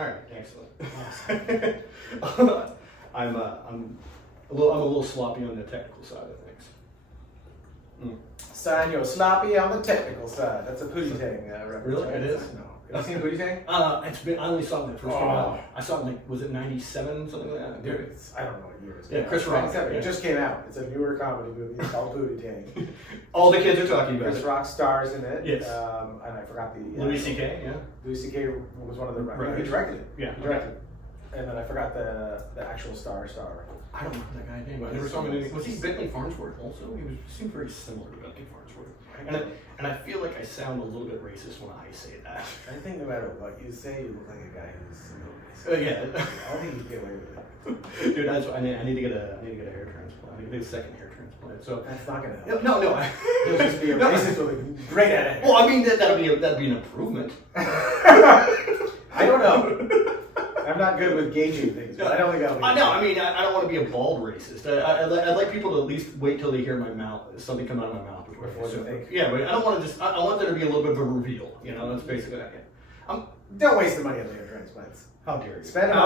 All right, excellent. Awesome. I'm a little sloppy on the technical side of things. Son, you're sloppy on the technical side. That's a Pootie Tang reference. Really? Right? It is? No. Have you seen Pootie Tang? I only saw it when it first came out. I saw it like, was it 97, something like that? Dude, I don't know what year it's Yeah, Chris Rock. Yeah. It just came out. It's a newer comedy movie. It's called Pootie Tang. All the kids are talking about Chris it. Rock stars in it. Yes. And I forgot the... Louis C.K., yeah? Louis C.K. was one of the... Right. He directed it. Yeah. He directed it. And then I forgot the actual star. I don't know that guy's name. I never saw him in anything. Was he Bentley Farnsworth also? He seemed very similar to Bentley Farnsworth. And I feel like I sound a little bit racist when I say that. I think no matter what you say, you look like a guy who's no racist. Yeah. I don't think you get away with it. Dude, I need to get a hair transplant. I need to get a second hair transplant. So that's not gonna help. No. You'll just be a racist with a great at it. Well, I mean that'd be an improvement. I don't know. I'm not good with gauging things, but I don't think I'll be. I don't want to be a bald racist. I'd like people to at least wait till they hear my mouth, something come out of my mouth before they think. Yeah, but I don't want to I want there to be a little bit of a reveal. You know, that's basically it. Don't waste the money on the hair transplants. How dare you? Spend it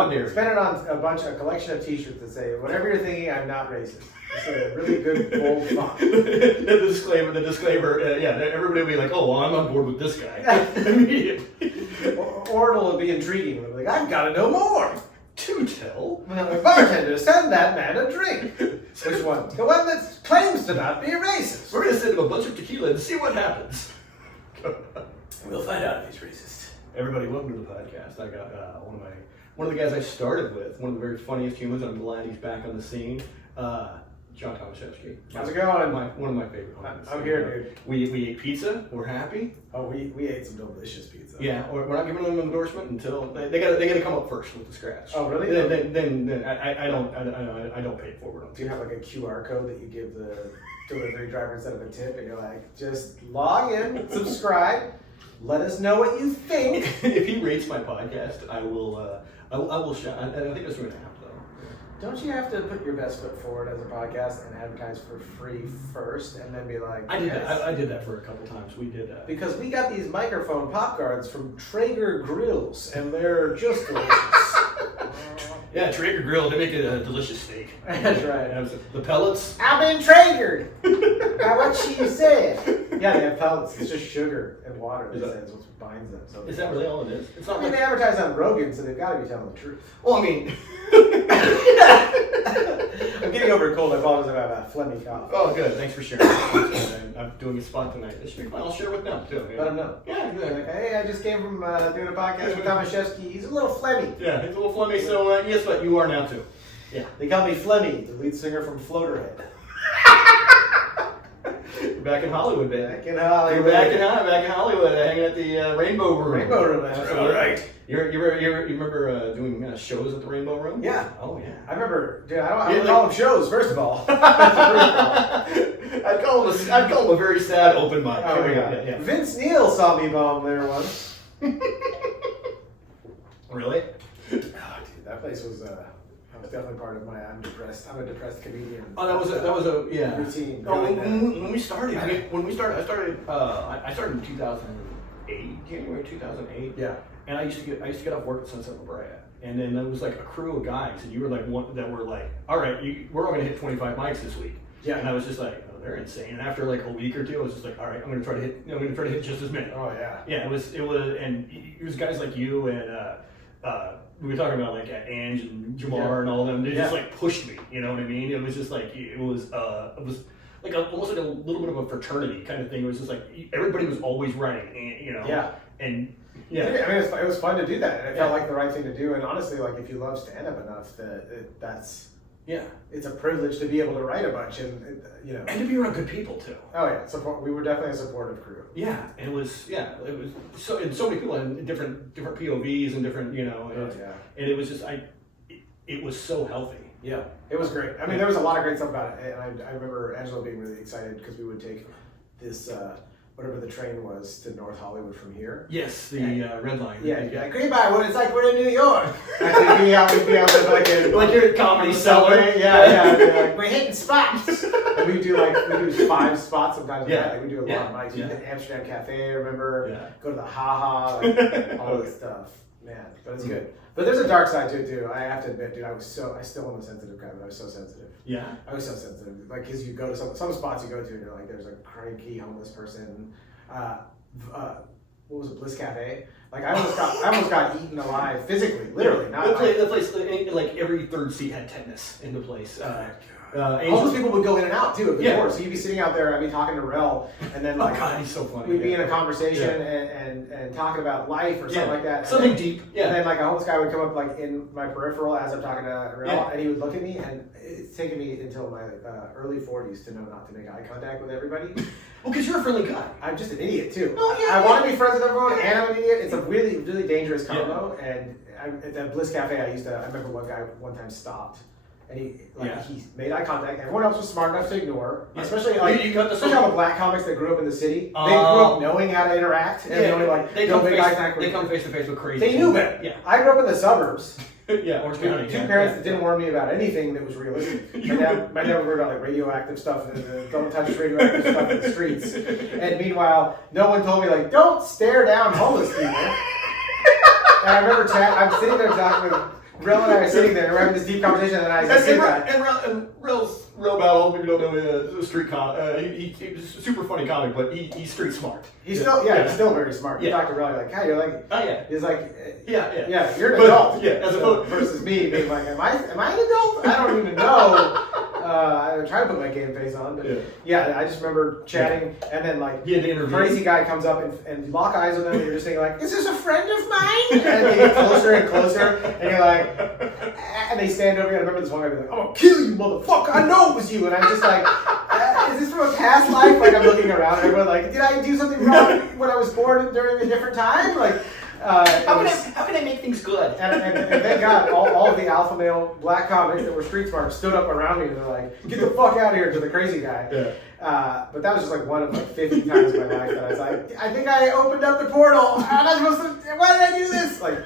on a collection of T-shirts that say, "Whatever you're thinking, I'm not racist." It's a really good bold font. the disclaimer. Everybody will be like, "Oh, well, I'm on board with this guy." Immediately. Or it'll be intriguing. They'll be like, "I've got to know more." To tell. Bartender, send that man a drink. Which one? The one that claims to not be racist. We're gonna send him a bunch of tequila and see what happens. We'll find out if he's racist. Everybody, welcome to the podcast. I got one of the guys I started with, one of the very funniest humans. I'm glad he's back on the scene. Jon Tomashefsky. How's it going? One of my favorite humans. I'm here, dude. We ate pizza. We're happy. Oh, we ate some delicious pizza. Yeah, we're not giving them an endorsement until they gotta come up first with the scratch. Oh, really? Then I don't pay it forward. Do you have like a QR code that you give the delivery driver instead of a tip, and you're like, just log in, subscribe, let us know what you think. If he rates my podcast, I will shout. I think that's what I have though. Don't you have to put your best foot forward as a podcast and advertise for free first, and then be like, I did that. I did that for a couple times. We did that because we got these microphone pop guards from Traeger Grills, and they're just delicious. Yeah, Traeger Grill. They make a delicious steak. That's right. The pellets. I've been Traegered. By what she said. Yeah, they have pellets. It's just sugar and water. They say is what binds them. So is that really all it is? It's not. I mean, they advertise on Rogan, so they've got to be telling the truth. Well, I mean. I'm getting over a cold. I apologize about a phlegmy cough. Oh, good. Thanks for sharing. I'm doing a spot tonight. This should be fun. I'll share with them too. Let them know. Yeah, exactly. Like, hey, I just came from doing a podcast with Tomashefsky. He's a little phlegmy. Yeah, he's a little phlegmy. So yes, but you are now too. Yeah. They call me Flemmy, the lead singer from Floaterhead. We're back in Hollywood, baby. Back in Hollywood. We're back in Hollywood, hanging at the Rainbow Room. Rainbow Room, that's all right. You remember doing shows at the Rainbow Room? Yeah. Oh yeah. I remember, dude. I don't call them shows. First of all, I'd call them a very sad open mic. Oh yeah. Vince Neil saw me bomb there once. Really? Oh, dude, that place was definitely part of my I'm a depressed comedian. Oh, that was a routine. Oh, when we started, I started in 2008, January 2008. Yeah. And I used to get off work at Sunset La Brea, and then there was like a crew of guys, and you were like one that were like, all right, we're all gonna hit 25 mics this week. Yeah. And I was just like, oh, they're insane. And after like a week or two, I was just like, all right, I'm gonna try to hit just as many. Oh yeah. Yeah, it was, and it was guys like you and we were talking about like Ange and Jamar and all of them. They just like pushed me. You know what I mean? It was just like it was like almost like a little bit of a fraternity kind of thing. It was just like everybody was always writing, and, you know. Yeah. And yeah, I mean, it was fun to do that, and it felt like the right thing to do. And honestly, like if you love stand-up enough, that's it's a privilege to be able to write a bunch, and and to be around good people too. Oh yeah, we were definitely a supportive crew. Yeah, and it was so many people and different POVs and different and it was just it was so healthy. Yeah, it was great. I mean, there was a lot of great stuff about it, and I remember Angelo being really excited because we would take this. Whatever the train was to North Hollywood from here. Yes, the Red Line. Yeah. Greenbrier, it's like we're in New York. We'd be out like you're at Comedy Cellar. Yeah. Like, we're hitting spots. And we do 5 spots sometimes. Yeah. Like we do a lot of mics. We did Amsterdam Cafe, remember? Yeah. Go to the Ha Ha, all this stuff. Man, but it's good. But there's a dark side to it too. I have to admit, dude, I still am a sensitive guy, but I was so sensitive. Yeah. I was so sensitive. Like, cause you go to some spots you go to, and you're like, there's a cranky homeless person. What was it, Bliss Cafe? Like, I almost got eaten alive physically, literally. Not the place, like every third seat had tetanus in the place. All those people would go in and out too at the door. So you'd be sitting out there, I'd be talking to Rel, and then like, oh God, he's so funny. We'd be in a conversation and talking about life or something like that. Something then, deep. And then like a homeless guy would come up like in my peripheral as I'm talking to Rel, and he would look at me, and it's taken me until my early 40s to know not to make eye contact with everybody. Well, because you're a friendly guy. I'm just an idiot too. Oh, yeah, I want to be friends with everyone, and I'm an idiot. It's a really, really dangerous combo. And at that Bliss Cafe, I remember one guy one time stopped. And he made eye contact. Everyone else was smart enough to ignore, especially all the black comics that grew up in the city. They grew up knowing how to interact, and they only they come face to face with crazy. They knew better. Yeah, I grew up in the suburbs. Orange County. Two parents that didn't warn me about anything that was realistic. My dad would worry about like radioactive stuff and don't touch radioactive stuff in the streets. And meanwhile, no one told me like don't stare down homeless people. And I remember I'm sitting there talking with. Rel and I are sitting there, we're having this deep conversation, and I said, and Rel's real battle. Maybe you don't know street he's a super funny comic, but he's street smart. He's still very smart. You talk to Rel, you're like, hey, you're like, oh yeah, he's like, yeah, you're an adult. Yeah, as opposed versus me being like, am I an adult? I don't even know. I try to put my game face on, but I just remember chatting, and then like the crazy guy comes up and you lock eyes with him, and you're just saying like, is this a friend of mine? And they get closer and closer, and you're like, and they stand over you. I remember this one guy being like, I'm gonna kill you, motherfucker! I know it was you. And I'm just like, is this from a past life? Like I'm looking around, and everyone like, did I do something wrong when I was born during a different time? Like. How can I make things good? And thank God, all of the alpha male black comics that were street smart stood up around me and they're like, get the fuck out of here to the crazy guy. Yeah. But that was just like one of like 50 times in my life that I was like, I think I opened up the portal. I'm not supposed to, why did I do this? Like,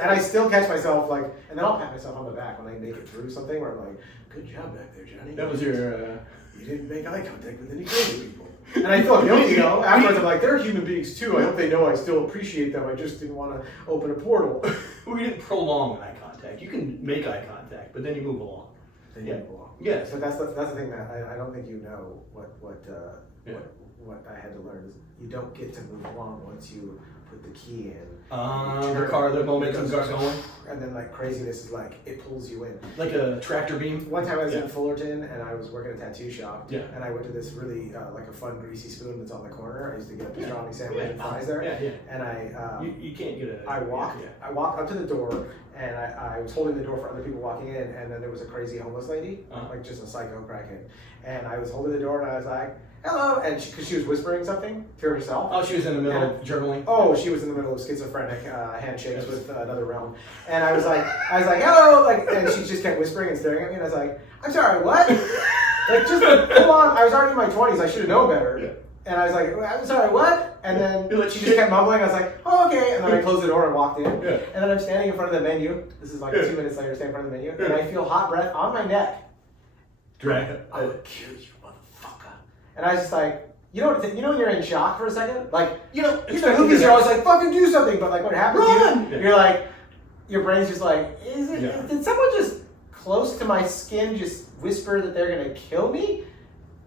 and I still catch myself like, and then I'll pat myself on the back when I make it through something where I'm like, good job back there, Johnny. That was your... You didn't make eye contact with any crazy people. And I feel guilty, afterwards I'm like, they're human beings too. I hope they know I still appreciate them. I just didn't want to open a portal. We didn't prolong eye contact. You can make eye contact, but then you move along. Then you move along. Yes. But that's the thing that I don't think you know what I had to learn is you don't get to move along once you put the key in. The momentum starts going. And then like craziness is like, it pulls you in. Like a tractor beam? One time I was in Fullerton and I was working at a tattoo shop. Yeah. And I went to this really like a fun greasy spoon that's on the corner. I used to get a pastrami sandwich and fries there. Yeah. And I you can't get a... I walked up to the door and I was holding the door for other people walking in, and then there was a crazy homeless lady, like just a psycho crackhead. And I was holding the door and I was like, hello, and because she was whispering something to herself. Oh, she was in the middle of journaling. Oh, she was in the middle of schizophrenic handshakes with another realm, and I was like, hello, like, and she just kept whispering and staring at me, and I was like, I'm sorry, what? Like, just come on, I was already in my 20s, I should have known better. Yeah. And I was like, I'm sorry, what? And then she just kept mumbling. I was like, oh, okay. And then I closed the door and walked in. Yeah. And then I'm standing in front of the menu. This is like 2 minutes later, standing in front of the menu, and I feel hot breath on my neck. Drag. I would kill you, motherfucker. And I was just like, you know when you're in shock for a second? Like, in the movies you're always like, fucking do something, but like what happens to you, you're like, your brain's just like, did someone just close to my skin just whisper that they're gonna kill me?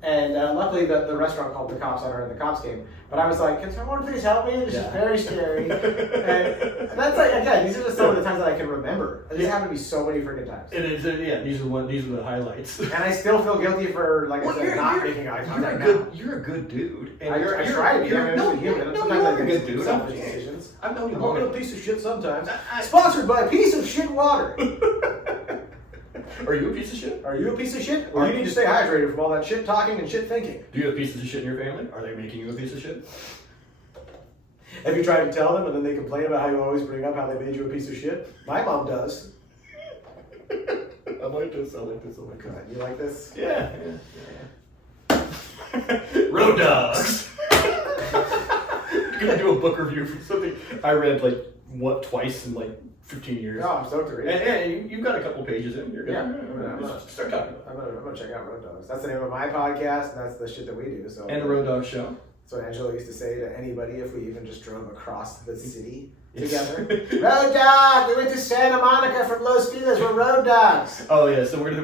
And luckily the restaurant called the cops on her and the cops came. But I was like, can someone please help me? This is very scary. and that's like, again, these are just some of the times that I can remember. These happen to be so many freaking times. It is, these are the highlights. And I still feel guilty for, like I said, not making eye contact now. You're a good dude. And I try to be. I'm a human. Sometimes I a good dude. Selfish decisions. I've known you I'm long a piece of shit sometimes. Sponsored by a piece of shit water. Are you a piece of shit? Are you a piece of shit? Or you need to stay hydrated from all that shit talking and shit thinking. Do you have pieces of shit in your family? Are they making you a piece of shit? Have you tried to tell them and then they complain about how you always bring up how they made you a piece of shit? My mom does. I like this. Oh my god. You like this? Yeah. Road Dogs. You're gonna do a book review for something I read twice in 15 years. No, I'm stoked to read it. And you've got a couple pages in. You're good. Start talking about it. I'm gonna check out Road Dogs. That's the name of my podcast, and that's the shit that we do. So. And the Road Dog Show. That's what Angelo used to say to anybody if we even just drove across the city together. Road dog! We went to Santa Monica from Los Feliz. We're road dogs. Oh yeah, so we're gonna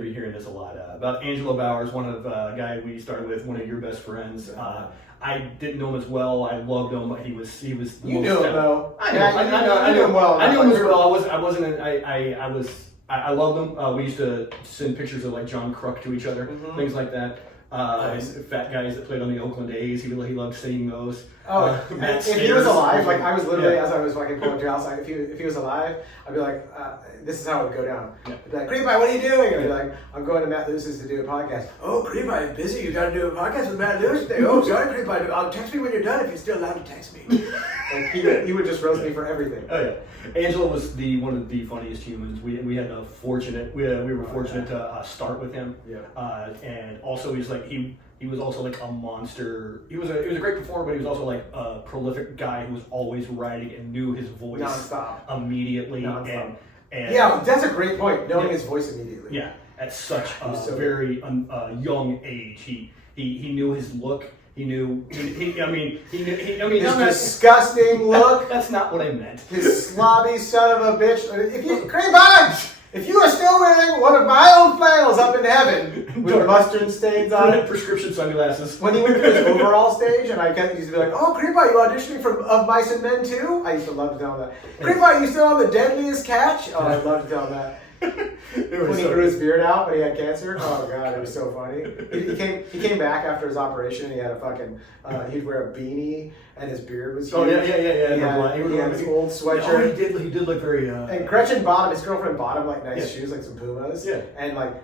be hearing this a lot about Angelo Bowers, one of a guy we started with, one of your best friends. I didn't know him as well. I loved him, but he was. You knew him though. I knew him well. I knew him as well. I loved him. We used to send pictures of like John Kruk to each other, things like that. Fat guys that played on the Oakland A's. He loved seeing those. If he was alive, like I was literally as I was fucking pulling to outside. If he was alive, I'd be like, this is how it would go down. I'd be like, Creepy, what are you doing? I'd be like, I'm going to Matt Lewis's to do a podcast. Oh, Creepy, I'm busy. You got to do a podcast with Matt Lewis today. Oh, sorry, Creepy. I'll text me when you're done if you're still allowed to text me. Like he would just roast me for everything. Oh yeah, Angelo was one of the funniest humans. We had the fortunate we were fortunate to start with him. Yeah. And also he was also like a monster. He was a great performer, but he was also like a prolific guy who was always writing and knew his voice nonstop immediately. Nonstop. And yeah, that's a great point. Knowing his voice immediately. Yeah, at such a very young age, he knew his look. He knew. I mean, his disgusting look. That's not what I meant. His slobby son of a bitch. If you are still wearing one of my old flannels up in heaven with mustard stains on it, prescription sunglasses. When he went to his overall stage, and I used to be like, "Oh, Creepa, you auditioning for Of Mice and Men too?" I used to love to tell him that. Creepa, you still on the Deadliest Catch? Oh, I love to tell him that. When he grew his beard out when he had cancer. Oh god, it was so funny. He came back after his operation. He had a fucking he'd wear a beanie and his beard was huge. Oh yeah. He had his old sweatshirt. Oh, he did look very. And Gretchen bought him. His girlfriend bought him like nice shoes, like some Pumas. Yeah. And like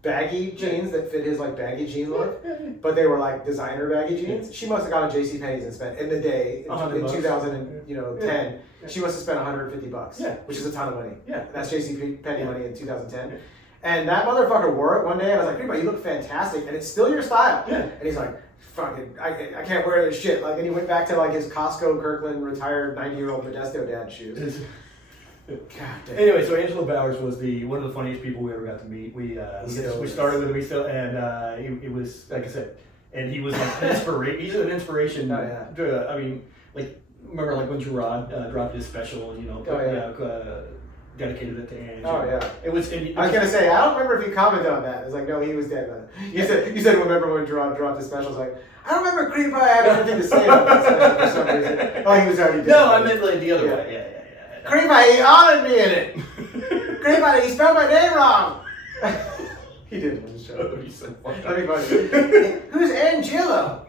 baggy jeans that fit his like baggy jean look, but they were like designer baggy jeans. She must have gone to JCPenney's and spent in the day in 2010. She must have spent $150, which is a ton of money. Yeah, that's JCPenney money in 2010. And that motherfucker wore it one day, and I was like, "Hey, you look fantastic, and it's still your style." Yeah. And he's like, "Fucking, I can't wear this shit." Like, and he went back to like his Costco Kirkland retired 90-year-old Modesto dad shoes. God damn. Anyway, so Angelo Bowers was one of the funniest people we ever got to meet. We started with him, and it was like I said, and he was like an inspiration. He's an inspiration. I mean, like remember like when Gerard dropped his special, dedicated it to Ange. Oh yeah. I was gonna say I don't remember if you commented on that. It's like no, he was dead. You said remember when Gerard dropped his special? It's like I don't remember Creepa having anything to say about that special for some reason. Oh, he was already dead. No, I meant like the other way. Yeah. Creepa, he honored me in it. Creepa, he spelled my name wrong. He did on the show. Oh, he's so fucked up. Funny. Who's Angelo?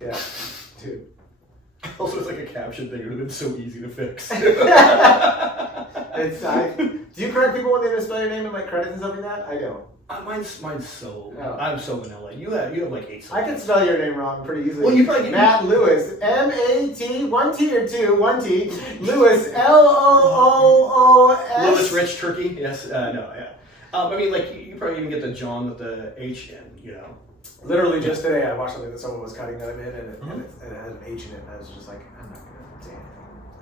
Yeah, dude. Also, it's like a caption thing. It would have been so easy to fix. It's do you correct people when they misspell your name in like credits and stuff like that? I don't. Mine's so. Oh. I'm so vanilla. You have like 8. I can spell your name wrong pretty easily. Well, you probably Matt Lewis, M-A-T, 1 T or 2, 1 T. Lewis, L-O-O-O-S. Lewis Rich Turkey. Yes. No. Yeah. I mean, like you probably even get the John with the H in. Literally just today, I watched something that someone was cutting that I made, and it had an H in it, and I was just like, I'm not gonna say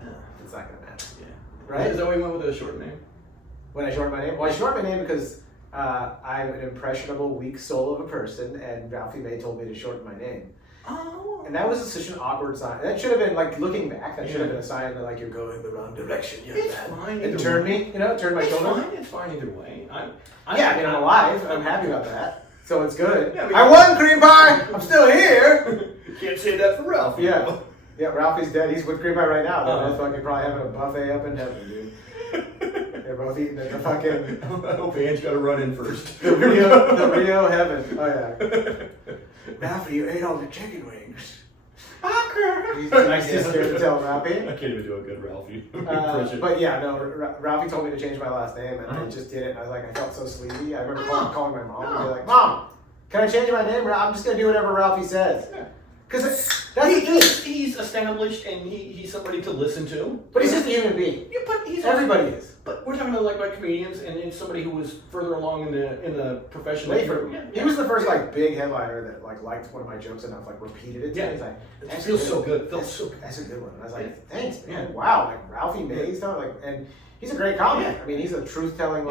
anything. It's not gonna matter. Yeah. Right? Is that why you went with a short name? When I shortened my name? Well, I shortened my name because I'm an impressionable, weak soul of a person, and Ralphie May told me to shorten my name. Oh. And that was such an awkward sign. That should have been, like, looking back, that should have been a sign that, like, you're going the wrong direction. It's fine. And turn me, turn my shoulder. It's fine either way. I'm alive. I'm happy about that. So it's good. Yeah, I won, Cream Pie! I'm still here! Can't say that for Ralph. Yeah. Yeah, Ralphie's dead. He's with Cream Pie right now. They're both fucking probably having a buffet up in heaven, dude. They're both eating the fucking... I hope Ange got to run in first. The Rio heaven. Oh, yeah. Ralphie, you ate all the chicken wings. He's too scared to tell Ralphie. I can't even do a good Ralphie. But yeah, no, Ralphie told me to change my last name, and I just did it. And I was like, I felt so sleazy. I remember calling my mom and be like, "Mom, can I change my name? I'm just gonna do whatever Ralphie says." Because that's the thing. He's established, and he's somebody to listen to. But he's just a human being. Yeah, but everybody is. But we're talking about comedians and somebody who was further along in the profession. He was the first big headliner that liked one of my jokes enough, repeated it. Yeah, he's like, that feels so good. That's a good one. And I was like, thanks, man. Wow, Ralphie May stuff, and he's a great comic. I mean, he's a truth telling,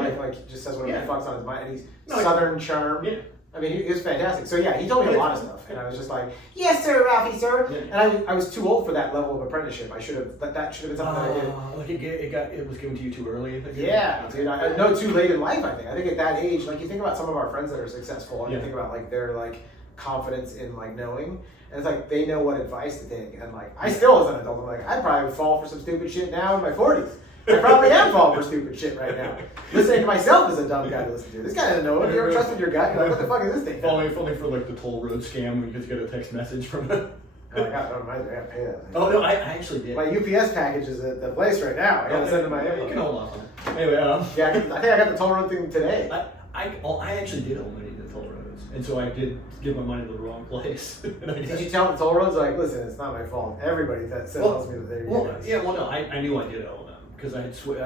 just says whatever the fuck's on his mind, and he's Southern charm. Yeah. I mean, he was fantastic. So yeah, he told me a lot of stuff, and I was just like, "Yes, sir, Ralphie, sir." Yeah. And I was too old for that level of apprenticeship. I should have. That should have been something I did. Like it was given to you too early. I think. Yeah, dude. No, too late in life. I think at that age, like you think about some of our friends that are successful, and you think about like their like confidence in like knowing, and it's like they know what advice to take. And like I still, as an adult, I'm like I probably would fall for some stupid shit now in my 40s. I probably am falling for stupid shit right now. Listening to myself is a dumb guy to listen to. This guy doesn't know it. You ever trusted your gut? You're like, what the fuck is this thing? Falling for like the toll road scam when you just get a text message from it. Oh my god, don't remind me. I gotta pay that thing. Oh no, I actually did. My UPS package is at the place right now. I gotta send it to my You can hold off on it. Anyway, yeah, I think I got the toll road thing today. I actually did owe money to the toll roads, and so I did give my money to the wrong place. Did you tell the toll roads like, listen, it's not my fault. Everybody that tells me that they're no, I knew I did owe them because I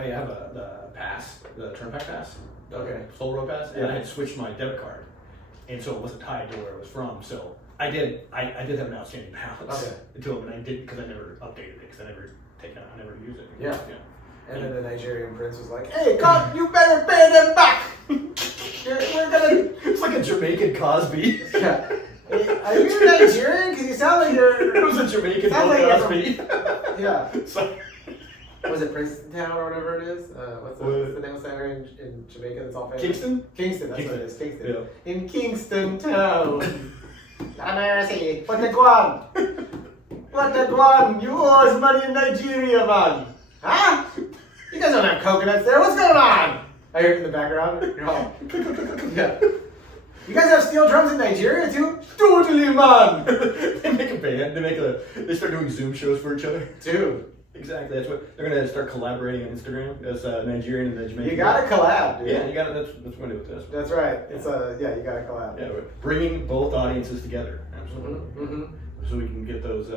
have the pass, the turnpike pass, toll road pass, and I had switched my debit card, and so it wasn't tied to where it was from. So I did have an outstanding balance to them, and I did because I never updated it because I never used it. Yeah. And then the Nigerian prince was like, "Hey, God, you better pay them back. We're gonna." It's like a Jamaican Cosby. Yeah. Are you Nigerian? Because you sound like you're. It was a Jamaican Cosby. Yeah. So, was it Princeton Town or whatever it is? What's the name of the area in Jamaica that's all famous? Kingston? Kingston, that's what it is. Kingston. Yeah. In Kingston Town. America. What the guan? What the guan? You owe us money in Nigeria, man. Huh? You guys don't have coconuts there. What's going on? I hear it in the background. Yeah. You guys have steel drums in Nigeria too? Totally, man. They make a band. They start doing Zoom shows for each other. Dude. Exactly. That's what they're gonna start collaborating on Instagram. As Nigerian and the Jamaican. You gotta collab, dude. Yeah, you gotta. That's what we're gonna do with this. That's right. It's you gotta collab. Yeah, we're bringing both audiences together. Absolutely. Mm-hmm. So we can get those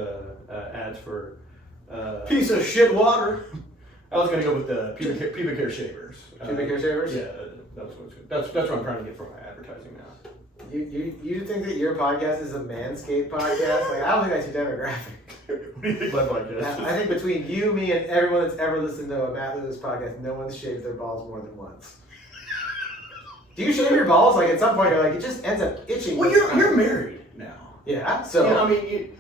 ads for. Piece of shit water. I was gonna go with the pubic hair shavers. Pubic hair shavers? Yeah, that's what it's good. That's what I'm trying to get from my advertising now. You think that your podcast is a manscaped podcast? Like I don't think that's your demographic. What do you think my podcast is? I think between you, me, and everyone that's ever listened to a Matt Lewis podcast, no one's shaved their balls more than once. Do you shave your balls? Like at some point, you're like it just ends up itching. Well, you're married now. Yeah. So I mean,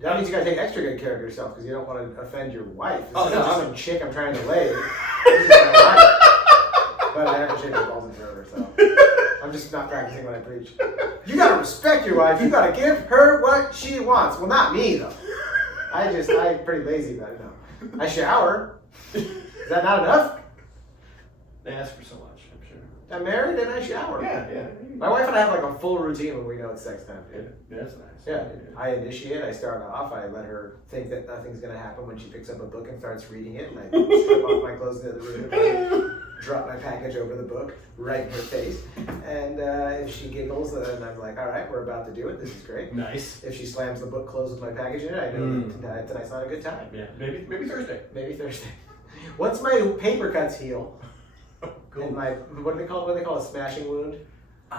that means you gotta take extra good care of yourself because you don't want to offend your wife. This no, just some chick I'm trying to lay. This is my wife. But I haven't shaved my balls in forever, so I'm just not practicing what I preach. You gotta respect your wife. You gotta give her what she wants. Well, not me though. I'm pretty lazy, but I shower. Is that not enough? They ask for so much, I'm sure. I'm married and I shower. Yeah. My wife and I have like a full routine when we know it's sex time. Yeah, that's nice. Yeah. I initiate, I start off, I let her think that nothing's gonna happen when she picks up a book and starts reading it, and I strip off my clothes in the other room and I drop my package over the book right in her face. And if she giggles, then I'm like, all right, we're about to do it. This is great. Nice. If she slams the book closed with my package in it, I know that tonight's not a good time. Yeah, maybe Thursday. Maybe Thursday. Once my paper cuts heal, Cool. and my what do they call a smashing wound?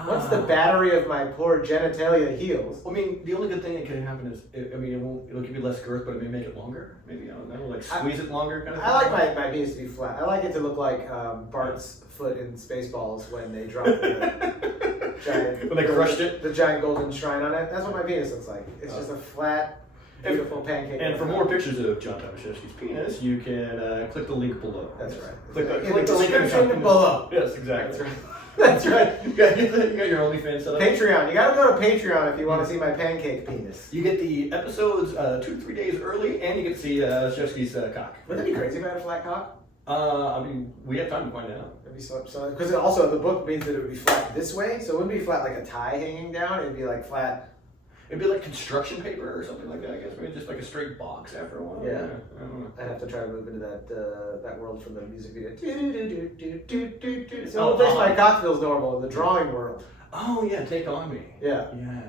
Once the battery of my poor genitalia heals. I mean, the only good thing that can happen is, it'll give you less girth, but it may make it longer. Maybe, I don't know, like squeeze it longer kind of thing. I like my penis to be flat. I like it to look like Bart's foot in Spaceballs when they dropped the giant... When they crushed it? The giant golden shrine on it. That's what my penis looks like. It's just a flat, beautiful pancake. And for more pictures of Jon Tomashefsky's penis, you can click the link below. That's right. Click in the link description below. Yes, exactly. That's right. That's right. You got your OnlyFans set up. Patreon. You gotta go to Patreon if you want to see my pancake penis. You get the episodes 2 to 3 days early, and you get to see Shefsky's cock. Wouldn't that be crazy if I had a flat cock? I mean, we have time to find out. It'd be so because also the book means that it would be flat this way, so it wouldn't be flat like a tie hanging down. It'd be like flat. It'd be like construction paper or something like that, I guess. Maybe just like a straight box after a while. Yeah. I don't know. I'd have to try to move into that world from the music video. It's the only place my cock feels normal in the drawing world. Oh, yeah, Take On Me. Yeah. Yeah.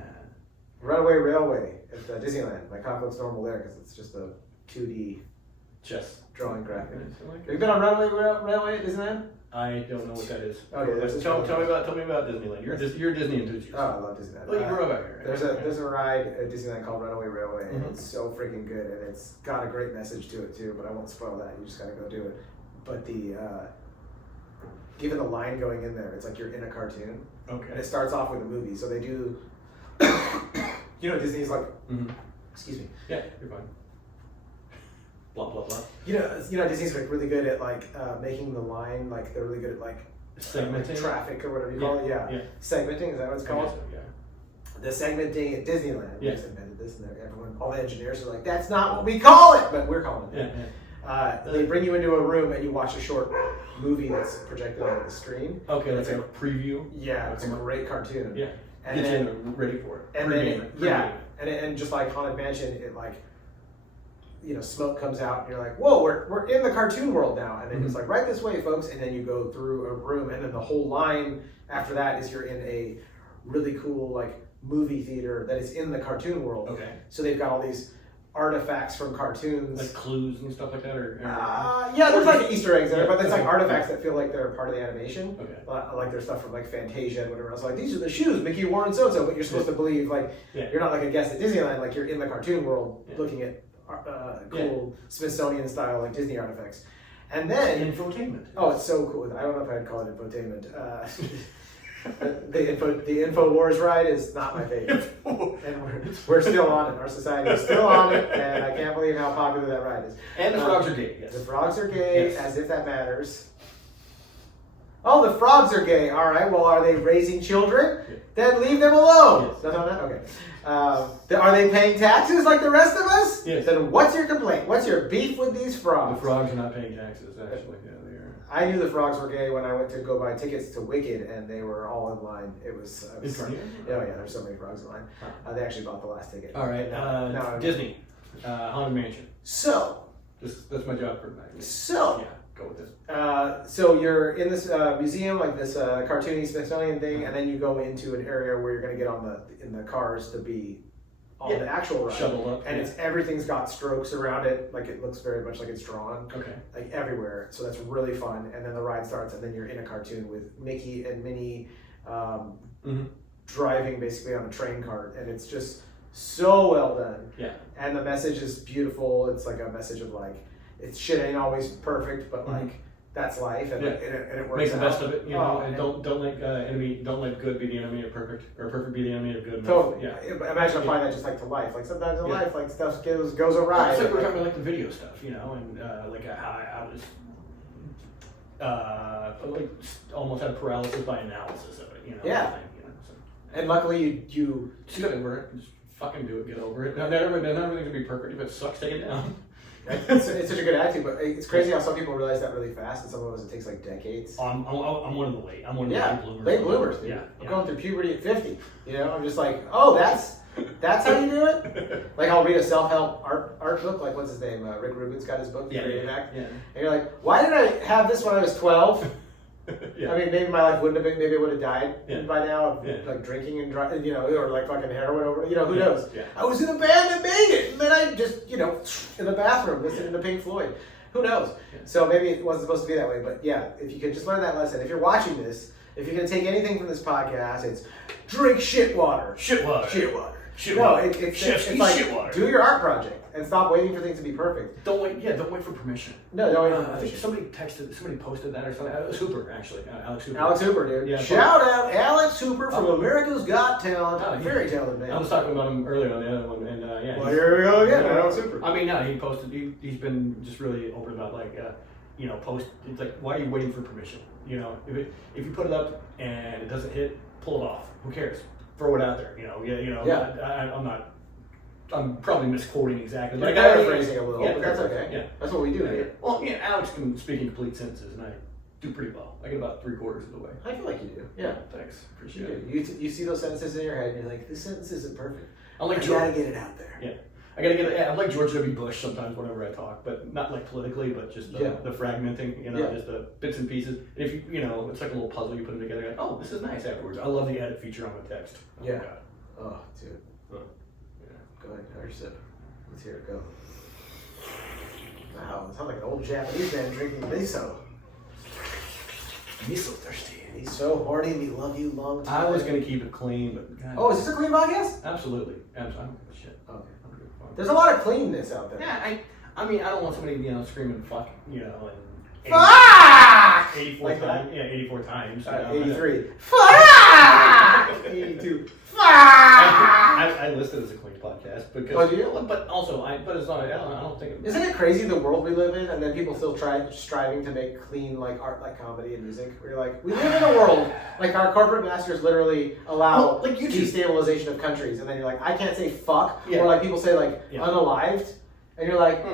Runaway Railway at Disneyland. My cock looks normal there because it's just a 2D Just drawing graphic. like Have you been on Runaway Railway at Disneyland? I don't know what that is. Okay, tell me about Disneyland. You're a Disney enthusiast. Oh, I love Disneyland. Well, you grew up out here. There's a ride at Disneyland called Runaway Railway, and it's so freaking good, and it's got a great message to it too. But I won't spoil that. You just gotta go do it. But given the line going in there, it's like you're in a cartoon. Okay. And it starts off with a movie. So they do, Disney's like, excuse me. Yeah, you're fine. Blah, blah, blah. Disney's like really good at like making the line, like they're really good at like segmenting, traffic or whatever you call it. Yeah. Segmenting, is that what it's called? So, yeah. The segmenting at Disneyland. Yeah. We just invented this, and all the engineers are like, that's not what we call it, but we're calling it. Yeah. They bring you into a room and you watch a short movie that's projected on the screen. Okay, that's like a preview. Yeah, it's a great cartoon. Yeah. And Get then you ready for it. And then and just like Haunted Mansion, it like, smoke comes out and you're like, whoa, we're in the cartoon world now. And then it's like, right this way, folks. And then you go through a room, and then the whole line after that is you're in a really cool like movie theater that is in the cartoon world. Okay. So they've got all these artifacts from cartoons. Like clues and stuff like that? Yeah, there's like Easter eggs there, but it's like artifacts that feel like they're part of the animation. Okay. Like there's stuff from like Fantasia and whatever else. Like, these are the shoes Mickey wore and so-and-so, but you're supposed to believe like you're not like a guest at Disneyland, like you're in the cartoon world looking at cool Smithsonian style like Disney artifacts. And then infotainment. Oh, it's so cool. I don't know if I'd call it infotainment. The InfoWars ride is not my favorite. And we're still on it. Our society is still on it, and I can't believe how popular that ride is. And the frogs are gay, yes. The frogs are gay, as if that matters. Oh, the frogs are gay. All right, well, are they raising children? Yeah. Then leave them alone. Yes. Nothing on that? Okay. Are they paying taxes like the rest of us? Yes. Then what's your complaint? What's your beef with these frogs? The frogs are not paying taxes, actually. Yeah, they are. I knew the frogs were gay when I went to go buy tickets to Wicked, and they were all in line. It was. In front of you? Oh yeah, there's so many frogs in line. They actually bought the last ticket. All right. No, Disney, Haunted Mansion. So. That's my job for tonight. So. Yeah. Go with this. So you're in this museum, like this cartoony Smithsonian thing, and then you go into an area where you're going to get in the cars to be on the actual ride. Shoveled up. And everything's got strokes around it, like it looks very much like it's drawn. Okay. Like everywhere. So that's really fun. And then the ride starts, and then you're in a cartoon with Mickey and Minnie driving basically on a train cart, and it's just so well done. Yeah. And the message is beautiful. It's like a message of like, shit ain't always perfect, but like that's life, and, it works. Make the out. best of it, and don't let good be the enemy of perfect, or perfect be the enemy of good. Totally. Yeah. Imagine applying that just like to life. Like sometimes in life, like stuff goes awry. It's like we're talking about like the video stuff, and like how I was like almost had paralysis by analysis of it, Yeah. So. And luckily you just get over it. Just fucking do it. Get over it. Not everything's gonna be perfect. If it sucks, take it down. It's such a good attitude, but it's crazy how some people realize that really fast, and some of us it takes like decades. I'm one of the late. I'm one of the late bloomers. Late bloomers, dude. Yeah. I'm going through puberty at 50. I'm just like, oh, that's how you do it. Like I'll read a self-help art book, like what's his name? Rick Rubin's got his book, Creative Act. Yeah. And you're like, why did I have this when I was 12? Yeah. I mean, maybe my life wouldn't have been. Maybe I would have died by now of like drinking and or like fucking heroin over. Who knows? Yeah. I was in a band that made it, and then I just in the bathroom listening to Pink Floyd. Who knows? Yeah. So maybe it wasn't supposed to be that way. But yeah, if you could just learn that lesson. If you're watching this, if you're gonna take anything from this podcast, it's drink shit water. Shit water. Shit water. Shit no, water. It's like shit water. Do your art project and stop waiting for things to be perfect. Don't wait. Yeah, don't wait for permission. No, don't wait for I permission. think somebody posted that or something. It was Hooper, actually. Alex Hooper. Alex Hooper, dude. Yeah, shout out Alex Hooper from America's Got Talent. Very talented man. I was talking about him earlier on the other one, and yeah. Well, here we go again. Alex Hooper. I mean, no, he posted. He's been just really open about like, post. It's like, why are you waiting for permission? If you put it up and it doesn't hit, pull it off. Who cares? Throw it out there. I'm probably misquoting exactly. Like paraphrasing a little, but that's okay. Yeah, that's what we do here. Well, Alex can speak in complete sentences, and I do pretty well. I get about 3/4 of the way. I feel like you do. Yeah, thanks. Appreciate it. You see those sentences in your head, and you're like, this sentence isn't perfect. I gotta get it out there. Yeah, I gotta get it. I'm like George W. Bush sometimes whenever I talk, but not like politically, but just the fragmenting. Just the bits and pieces. And if it's like a little puzzle. You put them together. Like, oh, this is nice afterwards. I love the edit feature on the text. Oh, yeah. God. Oh, dude. Go ahead, have your sip. Let's hear it go. Wow, it sounds like an old Japanese man drinking miso. He's so thirsty. He's so horny. We love you long time. I was gonna keep it clean, but God. Oh, is this a clean podcast? Absolutely. I don't give a shit. Okay. There's a lot of cleanness out there. Yeah, I mean, I don't want somebody screaming fuck, and Fuck! 84 Like times. Yeah, 84 times. 83. Fuck! 82. Fuck! I listed as a clean podcast because. Oh, do you? But also, but it's not. I don't think. Isn't it crazy the world we live in, and then people still striving to make clean like art, like comedy and music? We're like, we live in a world like our corporate masters literally allow like destabilization of countries, and then you're like, I can't say fuck, yeah. or like people say like unalived, and you're like,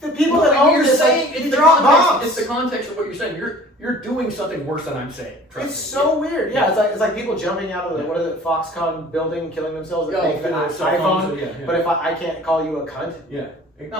the people that own you're this, saying like, it's drop bombs. It's the context of what you're saying. You're doing something worse than I'm saying. It's so weird. Yeah, it's like people jumping out of the what is it, Foxconn building, killing themselves that make an iPhone. But if I can't call you a cunt,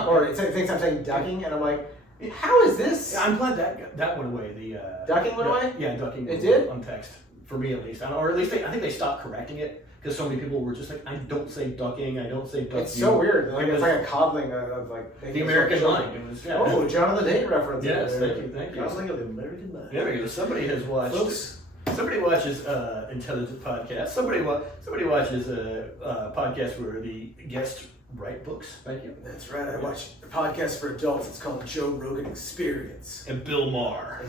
or it thinks I'm saying ducking, and I'm like, how is this? I'm glad that went away. The ducking went away. Yeah, ducking. It did on text for me at least, or at least I think they stopped correcting it. Because so many people were just like, I don't say ducking, I don't say ducking. It's so weird. Like, it's like a coddling of like the American mind. It was, oh, John of the Date reference. Yes, thank you. Coddling of the American mind. Yeah, because somebody has watched. Folks. Somebody watches intelligent podcasts. Somebody watches a podcast where the guests write books. Thank you. That's right. I watch a podcast for adults. It's called Joe Rogan Experience. And Bill Maher.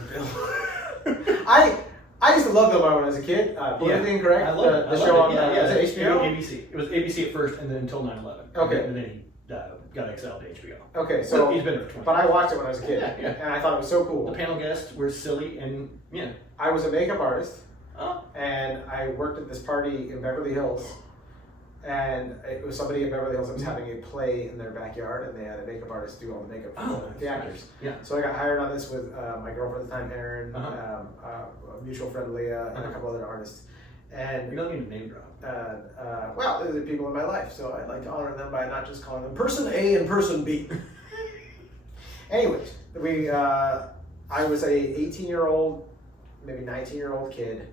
I used to love Bill Maher when I was a kid. Politically Incorrect. I love the show on was it HBO? ABC. It was ABC at first, and then until 9/11. Okay. And then he got exiled to HBO. Okay, so he's been there for 20 years. But I watched it when I was a kid, yeah. and I thought it was so cool. The panel guests were silly and I was a makeup artist, oh. and I worked at this party in Beverly Hills. And it was somebody in Beverly Hills that was having a play in their backyard, and they had a makeup artist do all the makeup for the actors. Yeah. So I got hired on this with my girlfriend at the time, Erin, a mutual friend, Leah, and a couple other artists. And you don't need to name drop. well, they're the people in my life, so I'd like to honor them by not just calling them person A and person B. Anyways, I was a 18-year-old, maybe 19-year-old kid.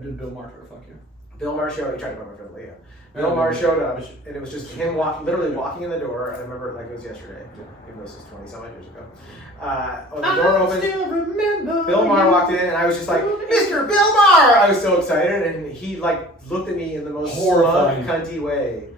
Did Bill Maher fuck you? Bill Maher showed. He tried to put my friend Leah. Bill Maher showed up, and it was just him literally walking in the door. And I remember it like it was yesterday, even though this was 20-some years ago. The door opened. Still remember Bill Maher walked in, and I was just like, Mr. Bill Maher! I was so excited, and he like looked at me in the most horrifying, cunty way.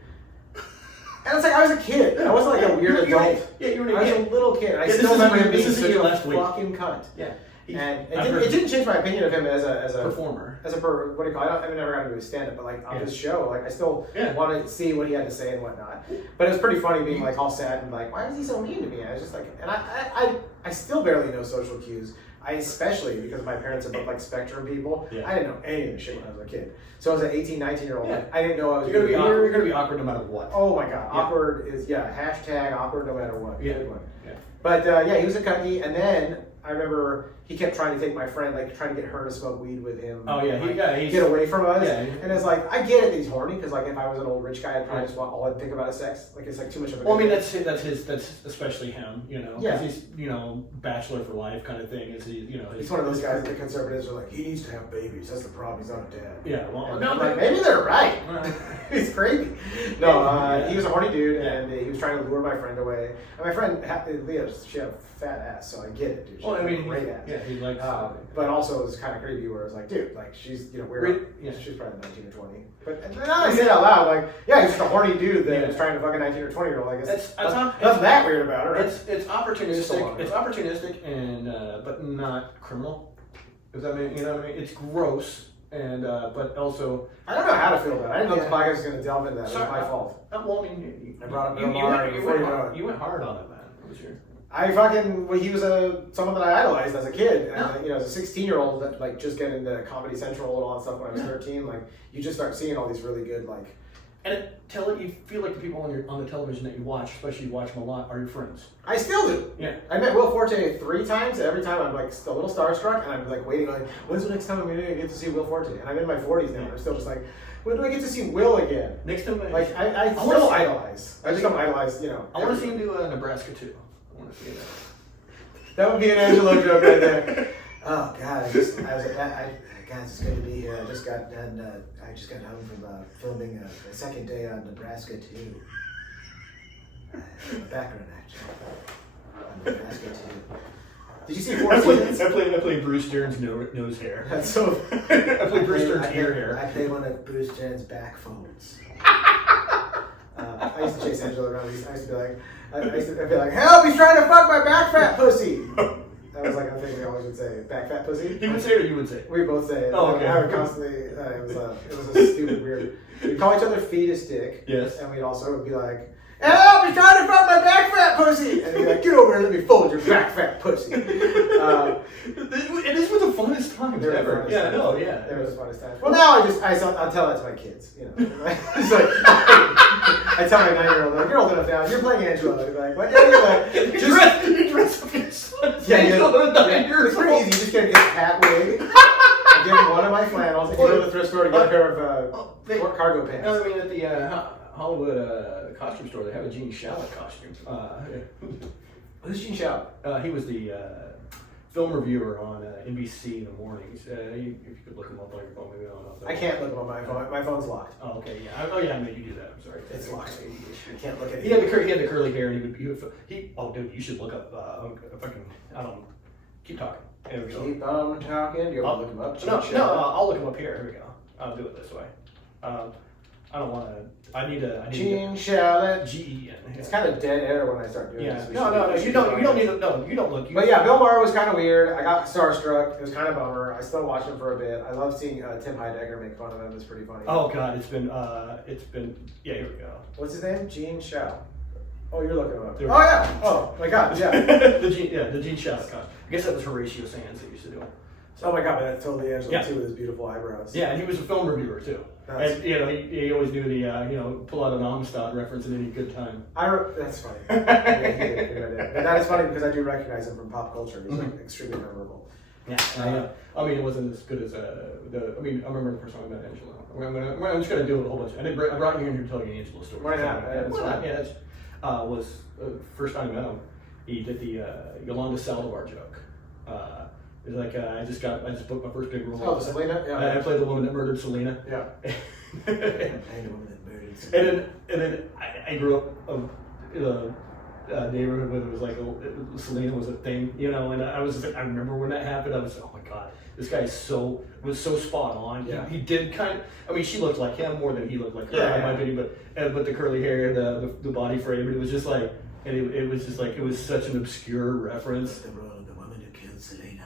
And it's like I was a kid. I wasn't like a weird adult. You were I was a little kid. I still remember him being such a fucking cunt. Yeah. And it didn't change my opinion of him as a performer. What do you call it? I've never gotten to his stand-up, but like on his show, like I still want to see what he had to say and whatnot. But it was pretty funny being like all sad and like, why is he so mean to me? I was just like, and I still barely know social cues. Especially because my parents are both like spectrum people. Yeah. I didn't know any of the shit when I was a kid. So as an 18, 19-year-old, I didn't know I was You're gonna be awkward no matter what. Oh my god, awkward is hashtag awkward no matter what. Yeah. Good one. Yeah. But he was a cunty, and then I remember he kept trying to take my friend, like trying to get her to smoke weed with him. Oh yeah, and, get away from us. Yeah. And it's like I get it that he's horny because like if I was an old rich guy, I'd probably just want all I'd think about is sex. Like it's like too much of a. Well, I mean that's especially him, you know. Yeah. He's bachelor for life kind of thing. Is he he's one of those guys that the conservatives are like he needs to have babies. That's the problem. He's not a dad. Yeah. Well, no, like maybe they're right. He's crazy. No, he was a horny dude, and he was trying to lure my friend away. And my friend Leah, she had a fat ass, so I get it, dude. She had a great ass. Yeah, he likes. But also it was kind of creepy where it's like, dude, like she's we're she's probably 19 or 20. But now I say it out loud, like he's just a horny dude that is trying to fuck a 19 or 20-year-old. Like it's nothing that weird about her. It's opportunistic. It's opportunistic and but not criminal. Does that mean what I mean? It's gross. And but also, I don't know how to feel about it. I didn't know this podcast was going to delve into that. It was my fault. Well, I mean, I brought up Bill Maher. You went hard on it, man. What was your? He was someone that I idolized as a kid. And, as a 16-year-old that like just get into Comedy Central and all that stuff when I was 13. Like you just start seeing all these really good like. And you feel like the people on the television that you watch, especially you watch them a lot, are your friends. I still do. Yeah. I met Will Forte 3 times. Every time I'm like a little starstruck, and I'm like waiting, like, when's the next time I'm gonna get to see Will Forte? And I'm in my 40s now, and I'm still just like, when do I get to see Will again? Next time, like I still idolize. I just don't idolize, I want to see him do Nebraska too. I want to see that. That would be an Angelo joke right there. Oh God, guys, it's good to be here. I just got done. I just got home from filming the second day on Nebraska 2. Background actually on Nebraska 2. Did you see 4 seasons? I played Bruce Dern's nose hair. That's so. I played Bruce Dern's ear hair. I played one of Bruce Dern's back folds. I used to chase Angelo around. I used to be like, help! He's trying to fuck my back fat pussy. That was like a thing we always would say. Back fat pussy. He would say it or you would say it? We would both say it. Oh, okay. I would constantly. It was a stupid weird. We'd call each other fetus dick. Yes. And we'd also be like, help! He's trying to fuck my back fat pussy. And he'd be like, get over here, let me fold your back fat pussy. And these were the funnest times ever. Yeah, no, yeah. They were the funnest times. Well, now I'll tell that to my kids. You know, it's like I tell my 9-year-old, like, you're old enough now. You're playing Angelo. They're like, what? Yeah, you're like, you dress up your son. Yeah, It's pretty easy. You just gotta get a hat wig. I give him one of my flannels and go to the thrift store to get a pair of cargo pants. No, I mean at the Hollywood costume store, they have a Gene Shalit costume. Who's Gene Shalit? He was the film reviewer on NBC in the mornings. If you could look him up on your phone, maybe I don't know. I can't look him on my phone. My phone's locked. Oh, okay, yeah. Oh, yeah, I made you do that. I'm sorry. It's locked. I can't look at it. He had the curly hair, and oh, dude, you should look up. If I can, I don't know. Keep talking. There we go. Keep on talking. Do you want to look him up? No, I'll look him up here. Here we go. I'll do it this way. I don't want to. I need Gene Shalit. G-E-N. It's kind of dead air when I start doing this. No. You don't need to. No, you don't look. But yeah, Bill Maher was kind of weird. I got starstruck. It was kind of a bummer. I still watch him for a bit. I love seeing Tim Heidecker make fun of him. It's pretty funny. Oh God, it's been. Yeah, here we go. What's his name? Gene Shalit. Oh, you're looking him up. Oh yeah. Oh my God. Yeah. the Gene Shalit costume. I guess that was Horatio Sands that used to do it. So, oh my God, but that's totally Angelo too with his beautiful eyebrows. Yeah, and he was a film reviewer too. And he always knew the pull out an Amistad reference at any good time. That's funny. Yeah, he did. And that is funny because I do recognize him from pop culture. He's like extremely memorable. Yeah, I mean, it wasn't as good as I remember the first time I met Angelo. I'm just gonna do a whole bunch. I brought you in here to tell you an Angelo story. Why not? Yeah, that's was first time I met him. He did the Yolanda Saldivar joke. It was like I just booked my first big role. Oh, Selena. Yeah. I played the woman that murdered Selena. Yeah. I played the woman that murdered Selena. And then I grew up in a neighborhood where it was like Selena was a thing, and I remember when that happened. I was oh my God, this guy was so spot on. Yeah. He did kind of. I mean, she looked like him more than he looked like her, in my opinion. But the curly hair, the body frame, it was just like, and it was just like it was such an obscure reference. The woman who killed Selena.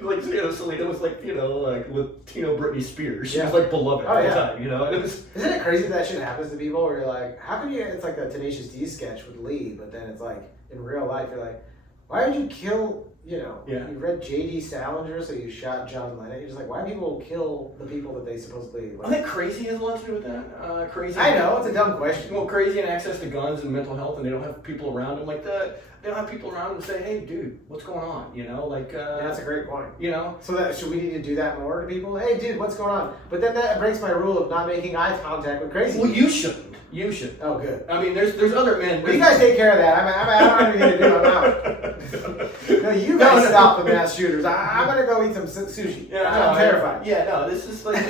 Like Selena was like Latino Britney Spears. She was like beloved at the time, And it was. Isn't it crazy that shit happens to people where you're like, how come you? It's like a Tenacious D sketch with Lee, but then it's like in real life you're like, why would you kill? You read J.D. Salinger, so you shot John Lennon. You're just like, why do people kill the people that they supposedly like? I think crazy has a lot to do with that. Crazy. I know, it's a dumb question. Well, crazy and access to guns and mental health, and they don't have people around them like that. They don't have people around them to say, hey, dude, what's going on? That's a great point. So should we need to do that more to people? Hey, dude, what's going on? But then that breaks my rule of not making eye contact with crazy people. Well, you shouldn't. You should. Oh, good. I mean, there's other men. Well, you guys take care of that. I don't have anything to do. I'm out. No, you guys stop the mass shooters. I'm gonna go eat some sushi. Yeah, I'm terrified. This is like,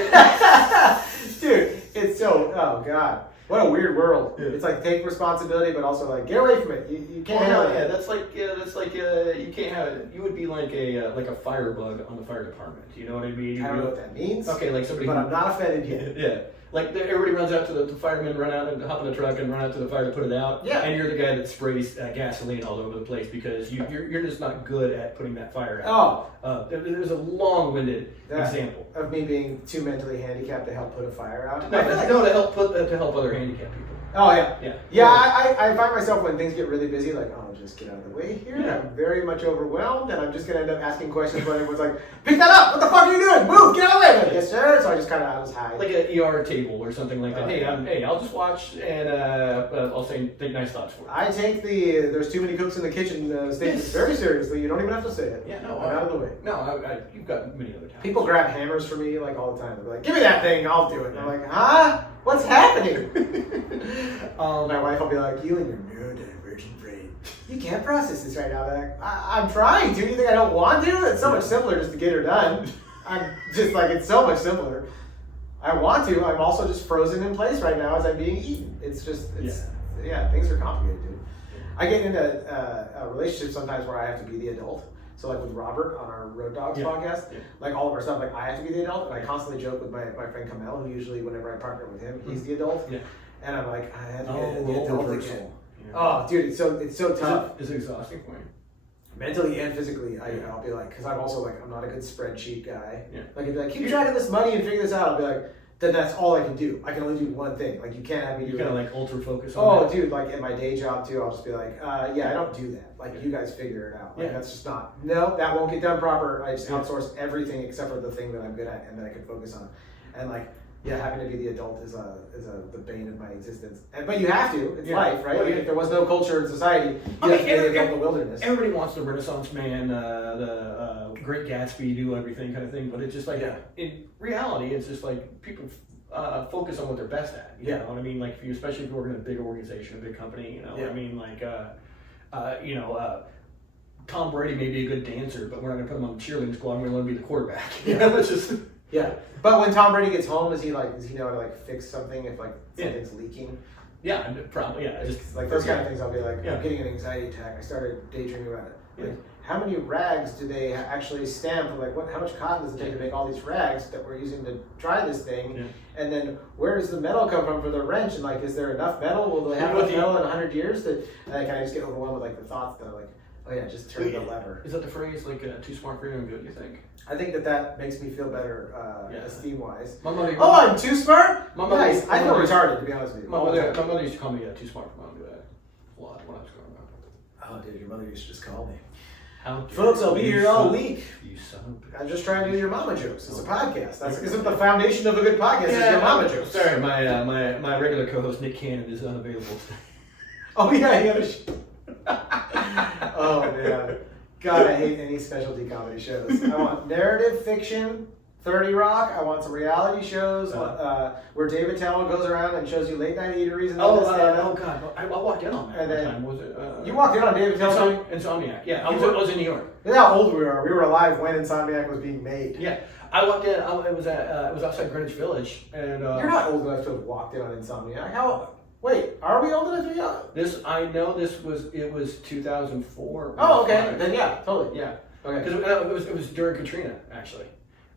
dude, it's so. Oh God, what a weird world. Yeah. It's like take responsibility, but also like get away from it. You can't handle it. That's like you can't have it. You would be like a firebug on the fire department. You know what I mean? I don't know what that means. Okay, like somebody. But I'm not offended yet. Yeah. Like everybody runs out to the firemen, run out and hop in the truck and run out to the fire to put it out. Yeah. And you're the guy that sprays gasoline all over the place because you're just not good at putting that fire out. Oh. There's a long-winded example of me being too mentally handicapped to help put a fire out. No, to help other handicapped people. Oh yeah. Yeah. Yeah. I find myself when things get really busy, like, oh, just get out of the way here. Yeah. I'm very much overwhelmed, and I'm just gonna end up asking questions when everyone's like, pick that up. What the fuck are you doing? Move. Get out of the way. Like, yes, sir. So I was high. Like an ER table or something like that. Hey, I'll just watch and I'll think nice thoughts for you. I take there's too many cooks in the kitchen statement very seriously. You don't even have to say it. Yeah, no, I'm out of the way. No, you've got many other times. People grab hammers for me like all the time. They're like, give me that thing, I'll do it. And I'm like, huh? What's happening? My wife will be like, you and your neurodivergent brain. You can't process this right now. Like, I'm trying to. You think I don't want to? It's so much simpler just to get her done. I'm just like, it's so much simpler. I want to. I'm also just frozen in place right now as I'm being eaten. It's just, things are complicated, dude. I get into a relationship sometimes where I have to be the adult. So like with Robert on our Road Dogs podcast, like all of our stuff, like I have to be the adult, and I constantly joke with my friend Kamel, who usually whenever I partner with him, he's the adult. Yeah. And I'm like, I have to be the adult again. Yeah. Oh, dude, it's so tough. Is it exhausting for you? mentally and physically, I'll be like, because I'm also like, I'm not a good spreadsheet guy. Yeah. Like, if like, keep track of this money and figure this out, I'll be like, then that's all I can do. I can only do one thing. Like, you can't have me do. You kind of like ultra focus on. Oh, dude, like in my day job too, I'll just be like, yeah, I don't do that. Like, you guys figure it out. Like, that's just not. No, that won't get done proper. I just outsource everything except for the thing that I'm good at and that I can focus on. And like, yeah, having to be the adult is the bane of my existence. But you have to. It's life, right? Like, if there was no culture in society, you have to be the adult in the wilderness. Everybody wants the Renaissance man, the Great Gatsby, do everything kind of thing. But it's just like, in reality, it's just like people focus on what they're best at. You know what I mean? Like, especially if you work in a big organization, a big company, you know what I mean? Like, Tom Brady may be a good dancer, but we're not going to put him on the cheerleading squad. We're going to let him be the quarterback. You know, it's just... Yeah, but when Tom Brady gets home, does he know how to like fix something if like something's leaking? Yeah, probably. Yeah, just like those kind of things. I'll be like, I'm getting an anxiety attack. I started daydreaming about it. Like, how many rags do they actually stamp? Like, how much cotton does it take to make all these rags that we're using to dry this thing? Yeah. And then where does the metal come from for the wrench? And like, is there enough metal? Will they have enough metal in 100 years? And I kind of just get overwhelmed with like the thoughts that like, oh yeah, just turn the lever. Is that the phrase, like, too smart for your own good, you think? I think that makes me feel better esteem-wise. I'm too smart? Nice. I feel retarded, to be honest with you. My mother used to call me too smart for my own good a lot when I was growing up. Oh, dude, your mother used to just call me. Folks, I'll be here all week. You son of a bitch. I'm just trying to do your mama jokes. It's a podcast. Isn't the foundation of a good podcast is your mama jokes. Sorry, my regular co-host, Nick Cannon, is unavailable today. Oh, yeah, he had a Oh, man. God, I hate any specialty comedy shows. I want narrative fiction, 30 Rock. I want some reality shows where David Tell goes around and shows you late night eateries and all this stuff. Oh, God. I walked in on that one time. Was it? You walked in on David Tell? Insomniac. Yeah, I was in New York. That's how old we were. We were alive when Insomniac was being made. Yeah. I walked in. It was outside Greenwich Village. And you're not old enough to have walked in on Insomniac. Wait, are we old enough to be young? It was 2004. Oh, okay. Then yeah, totally. Yeah. Okay. Because it was during Katrina, actually.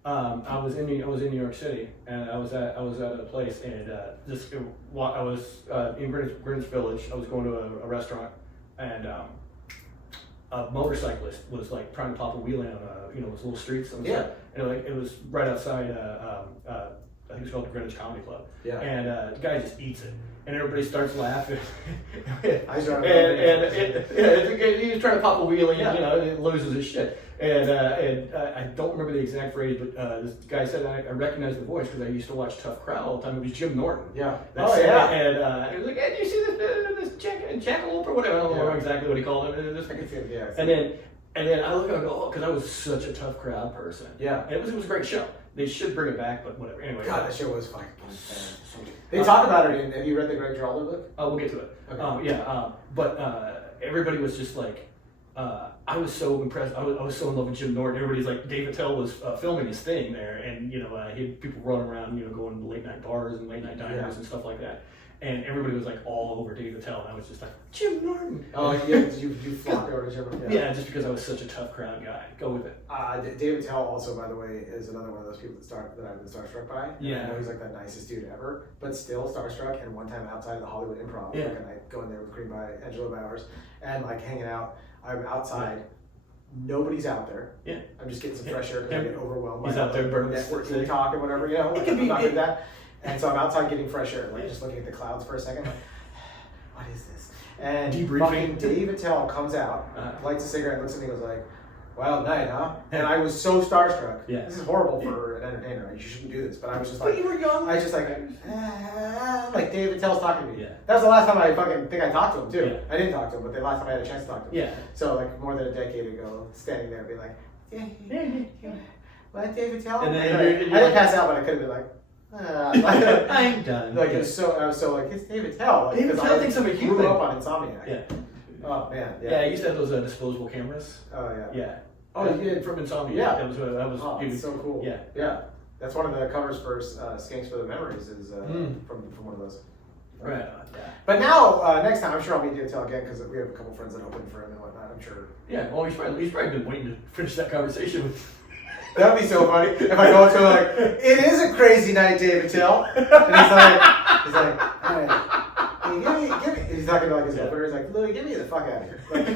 I was in New York City, and I was at a place, and I was in Greenwich Village. I was going to a restaurant, and a motorcyclist was like trying to pop a wheelie on those little streets. And it was right outside. I think it's called the Greenwich Comedy Club. Yeah. And the guy just eats it. And everybody starts laughing. He was trying to pop a wheelie, and it loses his shit. And I don't remember the exact phrase, but this guy said I recognized the voice because I used to watch Tough Crowd all the time. It was Jim Norton. Yeah. And he was like, "Hey, do you see this jackalope or whatever?" I don't know exactly what he called him. I can see it. Yeah. And then I look and I go, oh, because I was such a Tough Crowd person. Yeah. And it was a great show. They should bring it back, but whatever. Anyway. God, that show was fucking fantastic. They talk about it have you read the Greg Giraldo book? Oh, we'll get to it. Okay. But everybody was just like, I was so impressed. I was so in love with Jim Norton. Everybody's like, David Tell was filming his thing there, and he had people running around, going to late night bars and late night diners and stuff like that. And everybody was like all over David Tell, and I was just like, Jim Norton. Oh yeah, you flocked over to Jim Norton. Yeah, just because I was such a Tough Crowd guy. Go with it. David Tell also, by the way, is another one of those people that I've been starstruck by. Yeah. I know he's like the nicest dude ever, but still starstruck. And one time outside of the Hollywood Improv, like a night going there with Green by Angelo Bowers, and like hanging out. I'm outside. Nobody's out there. Yeah. I'm just getting some fresh air because I get overwhelmed. He's out there burning networking talk and whatever, Like, I'm not good at that. And so I'm outside getting fresh air, like just looking at the clouds for a second. Like, what is this? And fucking David Tell comes out, lights a cigarette, looks at me, and goes like, "Wild night, huh?" And I was so starstruck. Yeah. This is horrible for an entertainer. You shouldn't do this. But I was just like, but you were young. I was just like David Tell's talking to me. Yeah. That was the last time I fucking think I talked to him too. Yeah. I didn't talk to him, but the last time I had a chance to talk to him. Yeah. So like more than a decade ago, standing there, being like, "What, David Tell?" And then I didn't pass out, but I could have been like. I'm done. Like I was so like it's David Tell. Like, David Tell thinks I'm a human. Grew up on Insomniac. Yeah. Oh man. Yeah. I used to have those disposable cameras. Oh yeah. Yeah. Oh, you did from Insomniac. Yeah. That was. Oh, it's so cool. Yeah. Yeah. That's one of the covers for Skanks for the Memories is from one of those. Right. Yeah. But now next time I'm sure I'll meet David Tell again because we have a couple friends that open for him and whatnot. I'm sure. Yeah. Well, he's probably been waiting to finish that conversation with. That'd be so funny if I go to like, "It is a crazy night, David Tell," and he's like, all right, give me. He's talking to like his opener. He's like, Louis, get me the fuck out of here. Like,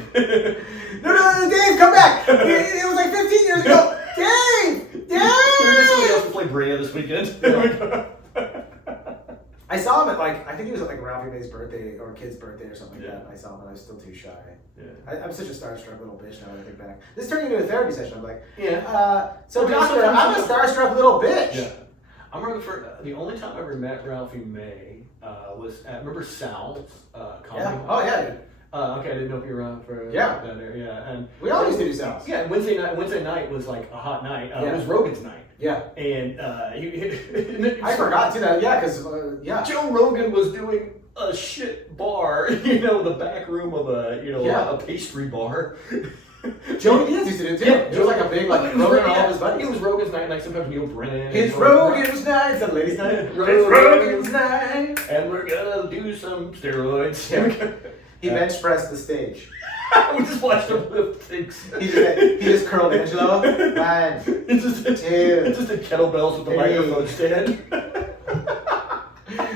no, Dave, come back. It was like 15 years ago. Dave! We're just somebody else to play Bria this weekend. Yeah. I saw him at like, I think he was at like Ralphie May's birthday or kid's birthday or something like that. I saw him and I was still too shy. Yeah. I'm such a starstruck little bitch now when I think back. This turned into a therapy session. I'm like, so doctor, I'm a starstruck little bitch. Yeah. I remember the only time I ever met Ralphie May was at, remember Sal's comedy? Yeah. Oh yeah. Okay, I didn't know if you were around for that there. Yeah, and we all used to do Sal's. Yeah, Wednesday night was like a hot night. It was Rogan's night. Yeah. And I forgot to that. Yeah, because Joe Rogan was doing a shit bar, the back room of a pastry bar. Joey Diaz used to do it too. It was like a big Rogan and all of his buddies. It was Rogan's night, like sometimes Neil Brennan. It's Rogan's night. Is that ladies' night? It's Rogan's night. And we're gonna do some steroids. He bench pressed the stage. We just watched him lift things. He just curled Angelo. 1, 2. Just did kettlebells with the microphone stand.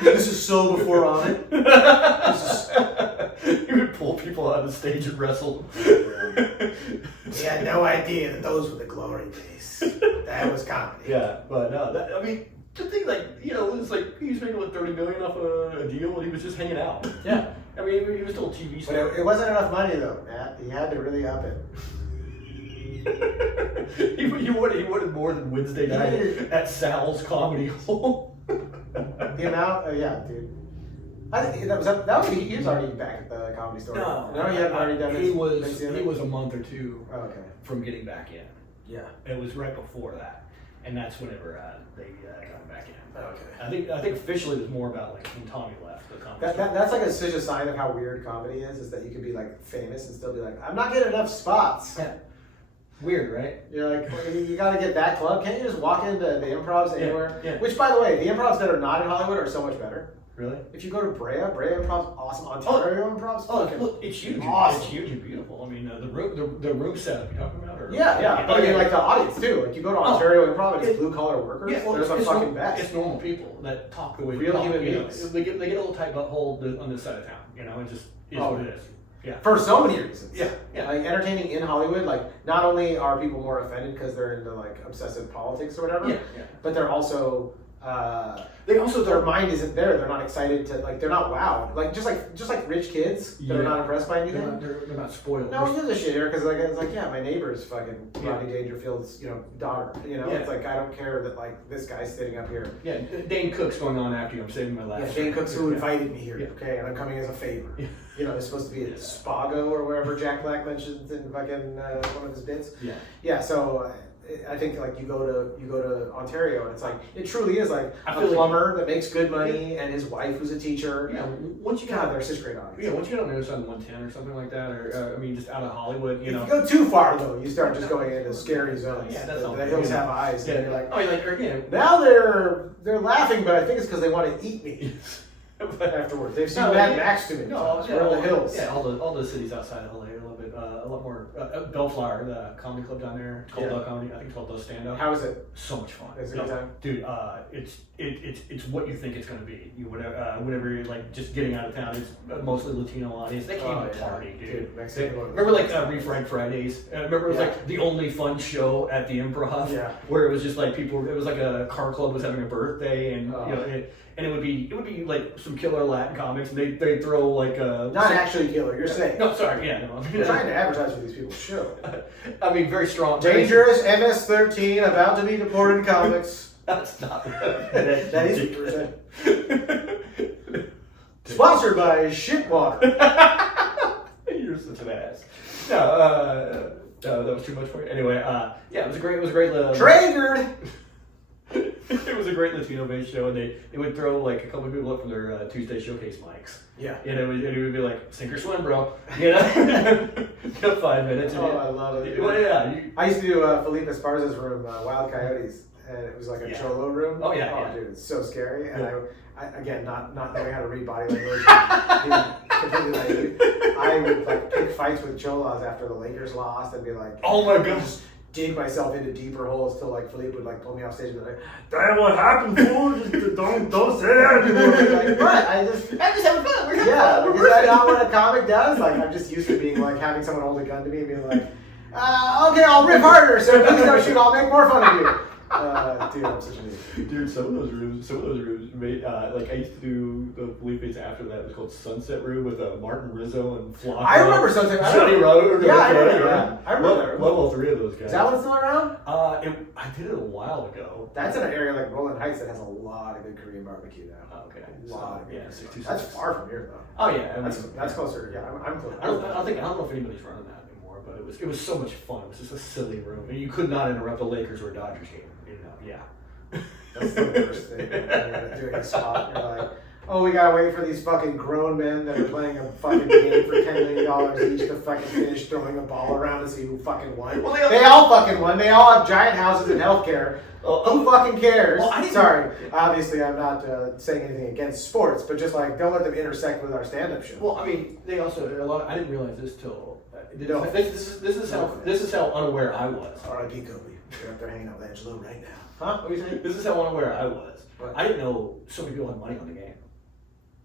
This is so before on it. He would pull people out of the stage and wrestle. He had no idea that those were the glory days. That was comedy. Yeah, but no, to think it was like he was making like $30 million off a deal and he was just hanging out. Yeah. I mean, he was still a TV star. But it wasn't enough money though, Matt. He had to really up it. he wanted more than Wednesday night at Sal's Comedy Hall. The amount, dude. I think that was he was already back at the Comedy Store. No, he hadn't already done it. He was a month or two from getting back in. Yeah, it was right before that, and that's whenever they got him back in. Okay. I think officially it was more about like when Tommy left the Comedy Store. That's like such a sign of how weird comedy is that you can be like famous and still be like, I'm not getting enough spots. Yeah. Weird, right? You're like, you got to get that club. Can't you just walk into the improvs anywhere? Yeah. Which, by the way, the improvs that are not in Hollywood are so much better. Really? If you go to Brea Improv's awesome. Ontario Improv's look, it's huge. Awesome. It's huge and beautiful. I mean, the room setup you're talking about? Yeah. But I mean, like the audience too. Like you go to Ontario Improv, it's blue collar workers. Yeah, they're the fucking best. It's normal people that talk the way real they talk. Human beings. They get a little tight butthole on this side of town. It just is what it is. Yeah. For so many reasons. Yeah. Like entertaining in Hollywood, like not only are people more offended because they're into like obsessive politics or whatever, but they're also their mind isn't there. They're not excited to they're not wowed. Like just like rich kids that are not impressed by anything. They're not spoiled. No one gives a shit here because it's like my neighbor's fucking Rodney Dangerfield's daughter. It's like I don't care that like this guy's sitting up here. Yeah, Dane Cook's going on after you. I'm saving my last. Yeah, Dane Cook's who invited me here. Okay, and I'm coming as a favor. Yeah. It's supposed to be at Spago or wherever Jack Black mentions in fucking one of his bits. Yeah. Yeah. So I think like you go to Ontario and it's like it truly is like a plumber that makes good money and his wife who's a teacher. Yeah. Once you get they're such great audience. Yeah. Once you get on the other side of 110 or something like that, or just out of Hollywood, If you go too far though, you start just going into scary zones. Yeah, that's all. The hills have eyes. And you're like, now they're laughing, but I think it's because they want to eat me. Afterwards, they've seen Mad Max too many times. We're in the hills. Yeah, all the cities outside of LA are a lot more. Bellflower, the comedy club down there, it's called The Comedy. I think it's called The Stand Up. How is it? So much fun. It's a good time, dude. It's what you think it's going to be. Whenever you're like just getting out of town, it's mostly Latino audience. They came to party, dude. Remember like Refried Fridays? Remember it was like the only fun show at the Improv. Yeah. Where it was just like people. It was like a car club was having a birthday, and and it would be like some killer Latin comics, and they throw like not actually killer. You're saying no, sorry, yeah, no. You're trying to advertise for these people's show. I mean, very strong. Dangerous MS-13 about to be deported comics. That's not that is what you're saying. Sponsored by Shitwater. You're such an ass. No, that was too much for you. Anyway, it was a great triggered. It was a great Latino-based show, and they would throw like a couple of people up from their Tuesday showcase mics. Yeah, and it would be like sink or swim, bro. 5 minutes. I love it. Well, yeah, I used to do Felipe Esparza's room, Wild Coyotes, and it was like a cholo room. Oh yeah, dude, it's so scary. And I again, not knowing how to read body language, completely naive. I would like pick fights with cholas after the Lakers lost, and be like, oh my god. Dig myself into deeper holes till like Philippe would like pull me off stage and be like, "Damn, what happened, fool? Just don't say that anymore." Like, but I'm just having fun. We're Yeah, is that not what a comic does? Like, I'm just used to being like having someone hold a gun to me and being like, okay, I'll rip harder, so please don't shoot. I'll make more fun of you. Dude, I'm such an idiot. Dude, some of those rooms made, like I used to do the Felipe's after that. It was called Sunset Room with Martin Rizzo and Flocka. I remember Sunset. Johnny Rowe. Yeah, I remember that. I remember. Love all three of those guys. Is that one still around? I did it a while ago. That's in an area like Rolling Heights that has a lot of good Korean barbecue now. Oh, okay. A lot of good. Yeah, 66. That's far from here though. Oh yeah, That's closer. Yeah, I'm close. I don't know if anybody's running that anymore, but it was so much fun. It was just a silly room, and you could not interrupt a Lakers or a Dodgers game. You know, yeah. That's the worst thing. You're doing a spot. You're like, oh, we gotta wait for these fucking grown men that are playing a fucking game for $10 million each to fucking finish throwing a ball around to see who fucking won. Well, they all fucking won. They all have giant houses and healthcare. Who fucking cares? Well, sorry, obviously I'm not saying anything against sports, but just like don't let them intersect with our stand-up show. Well, I mean, they also I didn't realize this till this is how unaware I was. R.I.P. Kobe. They're up there hanging out with Angelo right now. Huh? What are you saying? This is how unaware I was. What? I didn't know so many people had money on the game.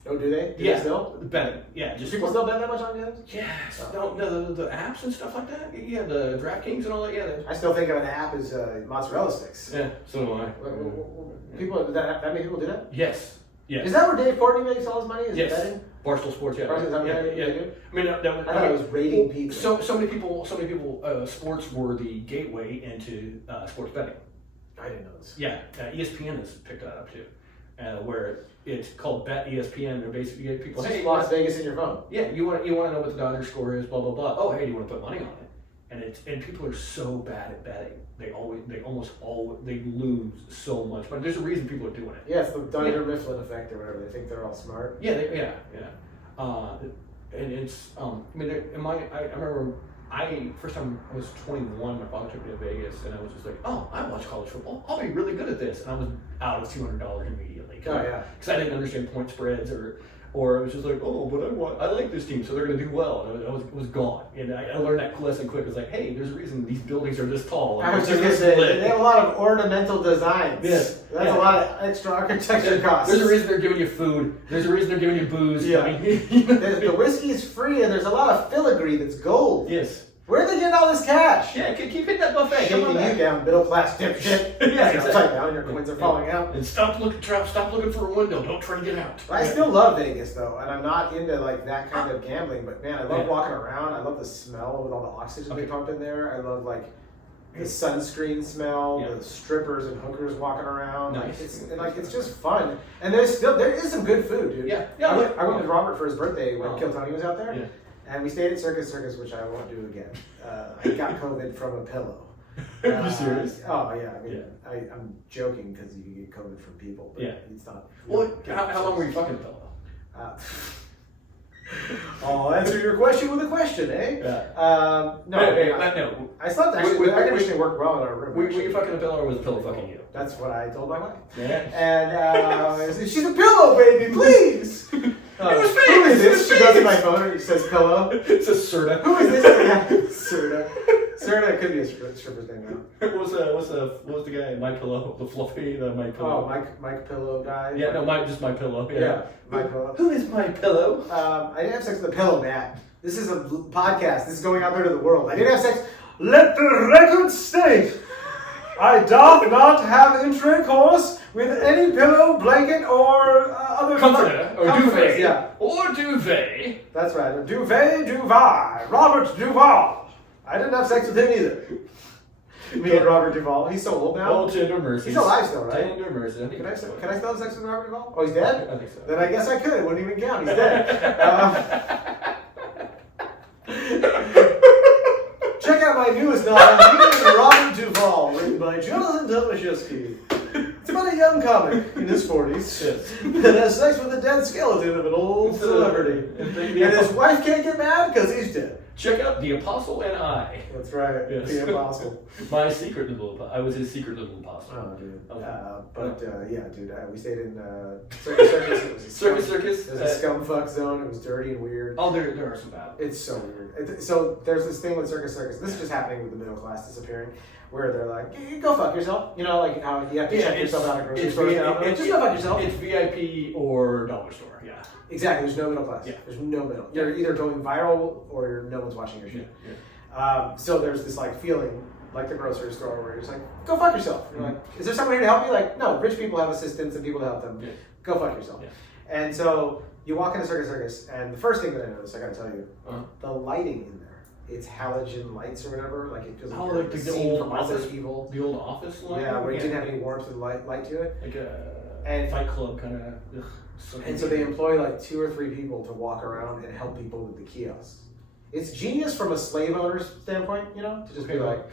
Oh, do they? Yeah. They still? Betting. Yeah. Just people still bet that much on games? Yes. No, the apps and stuff like that. Yeah, the DraftKings and all that. Yeah. I still think of an app as mozzarella sticks. Yeah, so do I. People, that many people do that? Yes. Yes. Is that where Dave Courtney makes all his money? Is yes. betting? Barstool Sports, yeah. Barstool, yeah. I mean, I thought it was rating people. So many people. Sports were the gateway into sports betting. I didn't know this. Yeah, ESPN has picked that up too, where it's called Bet ESPN. They're basically get people. It's just Las Vegas in your phone. Yeah, you want to know what the Dodgers score is, blah blah blah. Oh, hey, do you want to put money on it? And people are so bad at betting. They almost lose so much. But there's a reason people are doing it. Yeah, it's the Dunder Mifflin effect or whatever. They think they're all smart. Yeah, and it's I remember. First time I was 21, my father took me to Vegas, and I was just like, oh, I watch college football. I'll be really good at this. And I was out of $200 immediately. Because I didn't understand point spreads, or it was just like, oh, but I like this team, so they're going to do well. And I was gone. And I learned that lesson quick. It was like, hey, there's a reason these buildings are this tall. I was just going to say, they have a lot of ornamental designs. Yes. That's a lot of extra architecture costs. There's a reason they're giving you food. There's a reason they're giving you booze. Yeah. I mean, the whiskey's free, and there's a lot of filigree that's gold. Yes. Where are they getting all this cash? Yeah, keep hitting that buffet. Shaking you down, middle class dipshit. Yeah, exactly. Upside down, your coins are falling out. And stop looking for a window. Don't try to get out. I still love Vegas though, and I'm not into like that kind of gambling. But man, I love walking around. I love the smell with all the oxygen they pumped in there. I love like the sunscreen smell, the strippers and hookers walking around. Nice. It's just fun. And there is some good food, dude. Yeah. I went with Robert for his birthday when Kill Tony was out there. Yeah. And we stayed at Circus, which I won't do again. I got COVID from a pillow. Are you serious? Oh yeah. I mean, I'm joking because you can get COVID from people, but it's not. Well, how long were you fucking pillow? I'll answer your question with a question, eh? Yeah. No. I slept actually. Air conditioning worked well in our room. Were you fucking a pillow, or was the pillow fucking you? That's what I told my wife. Yeah. And she's a pillow, baby, please. Who is this? She goes to my phone and it says pillow. It says Serta. Who is this? Serta. Serta could be a stripper's name now. What was the guy? My Pillow, the fluffy, the My Pillow. Oh, Mike Pillow guy. Yeah, no, just My Pillow. Yeah, My Pillow. Who is My Pillow? I didn't have sex with a pillow, Matt. This is a podcast. This is going out there to the world. I didn't have sex. Let the record state. I doth not have intercourse with any pillow, blanket, or other comforter, or duvet. Yeah. Or duvet. That's right. Or duvet, Duval. Robert Duval. I didn't have sex with him either. Me and Robert Duvall. He's so old now. Oh, tender mercy. He's alive still, right? Tender mercy. Can I still have sex with Robert Duvall? Oh, he's dead? I think so. Then I guess I could. It wouldn't even count. He's dead. Check out my newest novel, Me and Robert Duvall, written by Jon Tomashefsky. It's about a young comic in his 40s that has sex with a dead skeleton of an old celebrity. And his wife can't get mad because he's dead. Check out The Apostle and I. That's right, yes. The Apostle. My secret little I was his secret little apostle. Oh, dude. Okay. Yeah, dude, we stayed in Circus. It was a Circus. It was a scumfuck zone. It was dirty and weird. Oh, there are some bad. It's so weird. So there's this thing with Circus. This is just happening with the middle class disappearing, where they're like, go fuck yourself. You know, like how you have to check yourself out at grocery stores now. Just go fuck yourself. It's VIP or dollar store, yeah. Exactly. There's no middle class. Yeah. There's no middle. You're either going viral or no one's watching your shit. So there's this like feeling, like the grocery store, where you're just like, go fuck yourself. You're like, is there someone here to help you? Like, no, rich people have assistants and people to help them. Go fuck yourself. And so you walk into Circus, and the first thing that I noticed, I gotta tell you, the lighting in there. It's halogen lights or whatever. Like it feels like the old from office people. The old office light. Yeah, where it didn't have any warmth or light to it. Like a Fight Club kind of. And so they employ like 2 or 3 people to walk around and help people with the kiosks. It's genius from a slave owner's standpoint, you know, to just be like,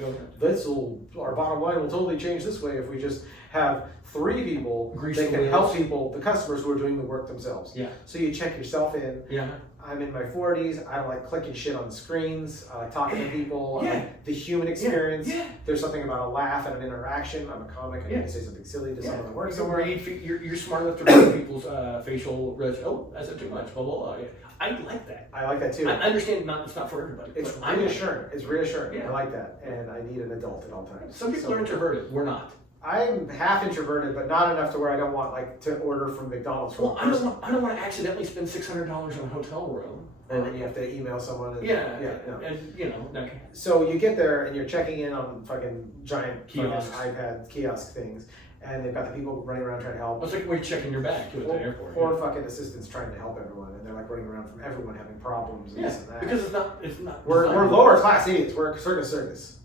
our bottom line will totally change this way if we just have 3 people that can help people, the customers who are doing the work themselves. Yeah. So you check yourself in. Yeah. I'm in my 40s. I don't like clicking shit on screens. I like talking to people. I like the human experience. There's something about a laugh and an interaction. I'm a comic. I need to say something silly to someone that works somewhere. You're smart enough to read people's facial reaction. Oh, I said too much. Blah, blah, blah. Yeah. I like that. I like that too. I understand it's not for everybody. It's reassuring. It's reassuring. I like that. And I need an adult at all times. Some people are introverted. We're not. I'm half introverted, but not enough to where I don't want like to order from McDonald's. Well, I don't want to accidentally spend $600 on a hotel room. And then you have to email someone. And, and you know. Okay. So you get there and you're checking in on fucking giant iPad kiosk things, and they've got the people running around trying to help. It's like when you're checking your bag too at the airport. Or fucking assistants trying to help everyone, and they're like running around from everyone having problems and this and that. Because it's not. We're lower class idiots. We're circus.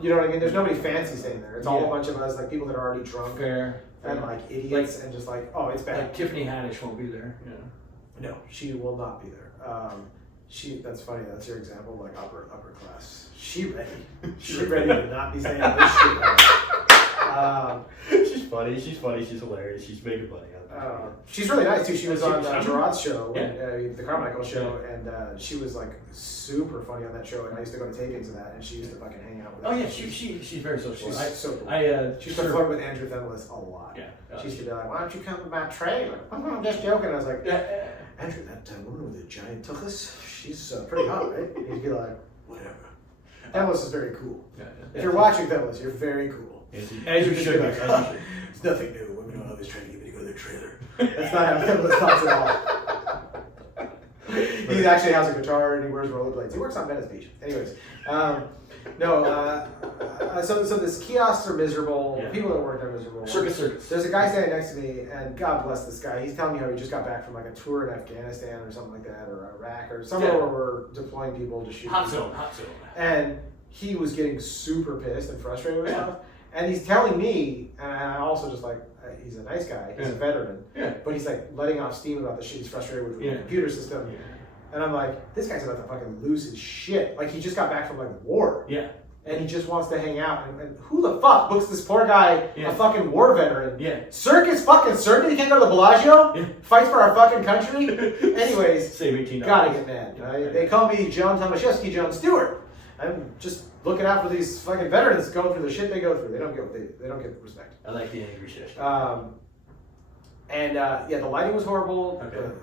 You know what I mean? There's nobody fancy staying there. It's all a bunch of us, like people that are already drunk. And like idiots, and just like, oh, it's bad. Like Tiffany Haddish won't be there. Yeah. No, she will not be there. That's funny. That's your example, like upper class. She ready to not be saying this shit. She's funny. She's hilarious. She's making money. She's really nice too. She was on Gerard's show, the Carmichael show, and she was like super funny on that show. And I used to go to tapings of that, and she used to fucking hang out with. Oh yeah, she's very social. She's so cool. She used to flirt with Andrew Themelis a lot. Yeah, she used to be like, "Why don't you come to my trailer?" I'm just joking. I was like, Andrew, that woman with the giant tuchus, she's pretty hot, right? And he'd be like, whatever. Themelis is very cool. If you're watching Themelis, you're very cool. As you should be. It's nothing new. Women are always trying to get me to go to their trailer. That's not how Themelis talks at all. He actually has a guitar and he wears rollerblades. He works on Venice Beach. Anyways, so this kiosks are miserable. People that work there are miserable. Circus. There's a guy standing next to me, and God bless this guy. He's telling me how he just got back from like a tour in Afghanistan or something like that, or Iraq, or somewhere where we're deploying people to shoot. Hot zone. And he was getting super pissed and frustrated with stuff. And he's telling me, and I also just like, he's a nice guy. He's a veteran. But he's like letting off steam about the shit he's frustrated with the computer system. And I'm like, this guy's about to fucking lose his shit. Like, he just got back from, like, war. And he just wants to hang out. And who the fuck books this poor guy, a fucking war veteran? Circus? He can't go to the Bellagio? Fights for our fucking country? Anyways, save $18. Gotta get mad. Right? They call me Jon Tomashefsky, Jon Stewart. I'm just looking out for these fucking veterans going through the shit they go through. They don't get respect. I like the angry shit. The lighting was horrible.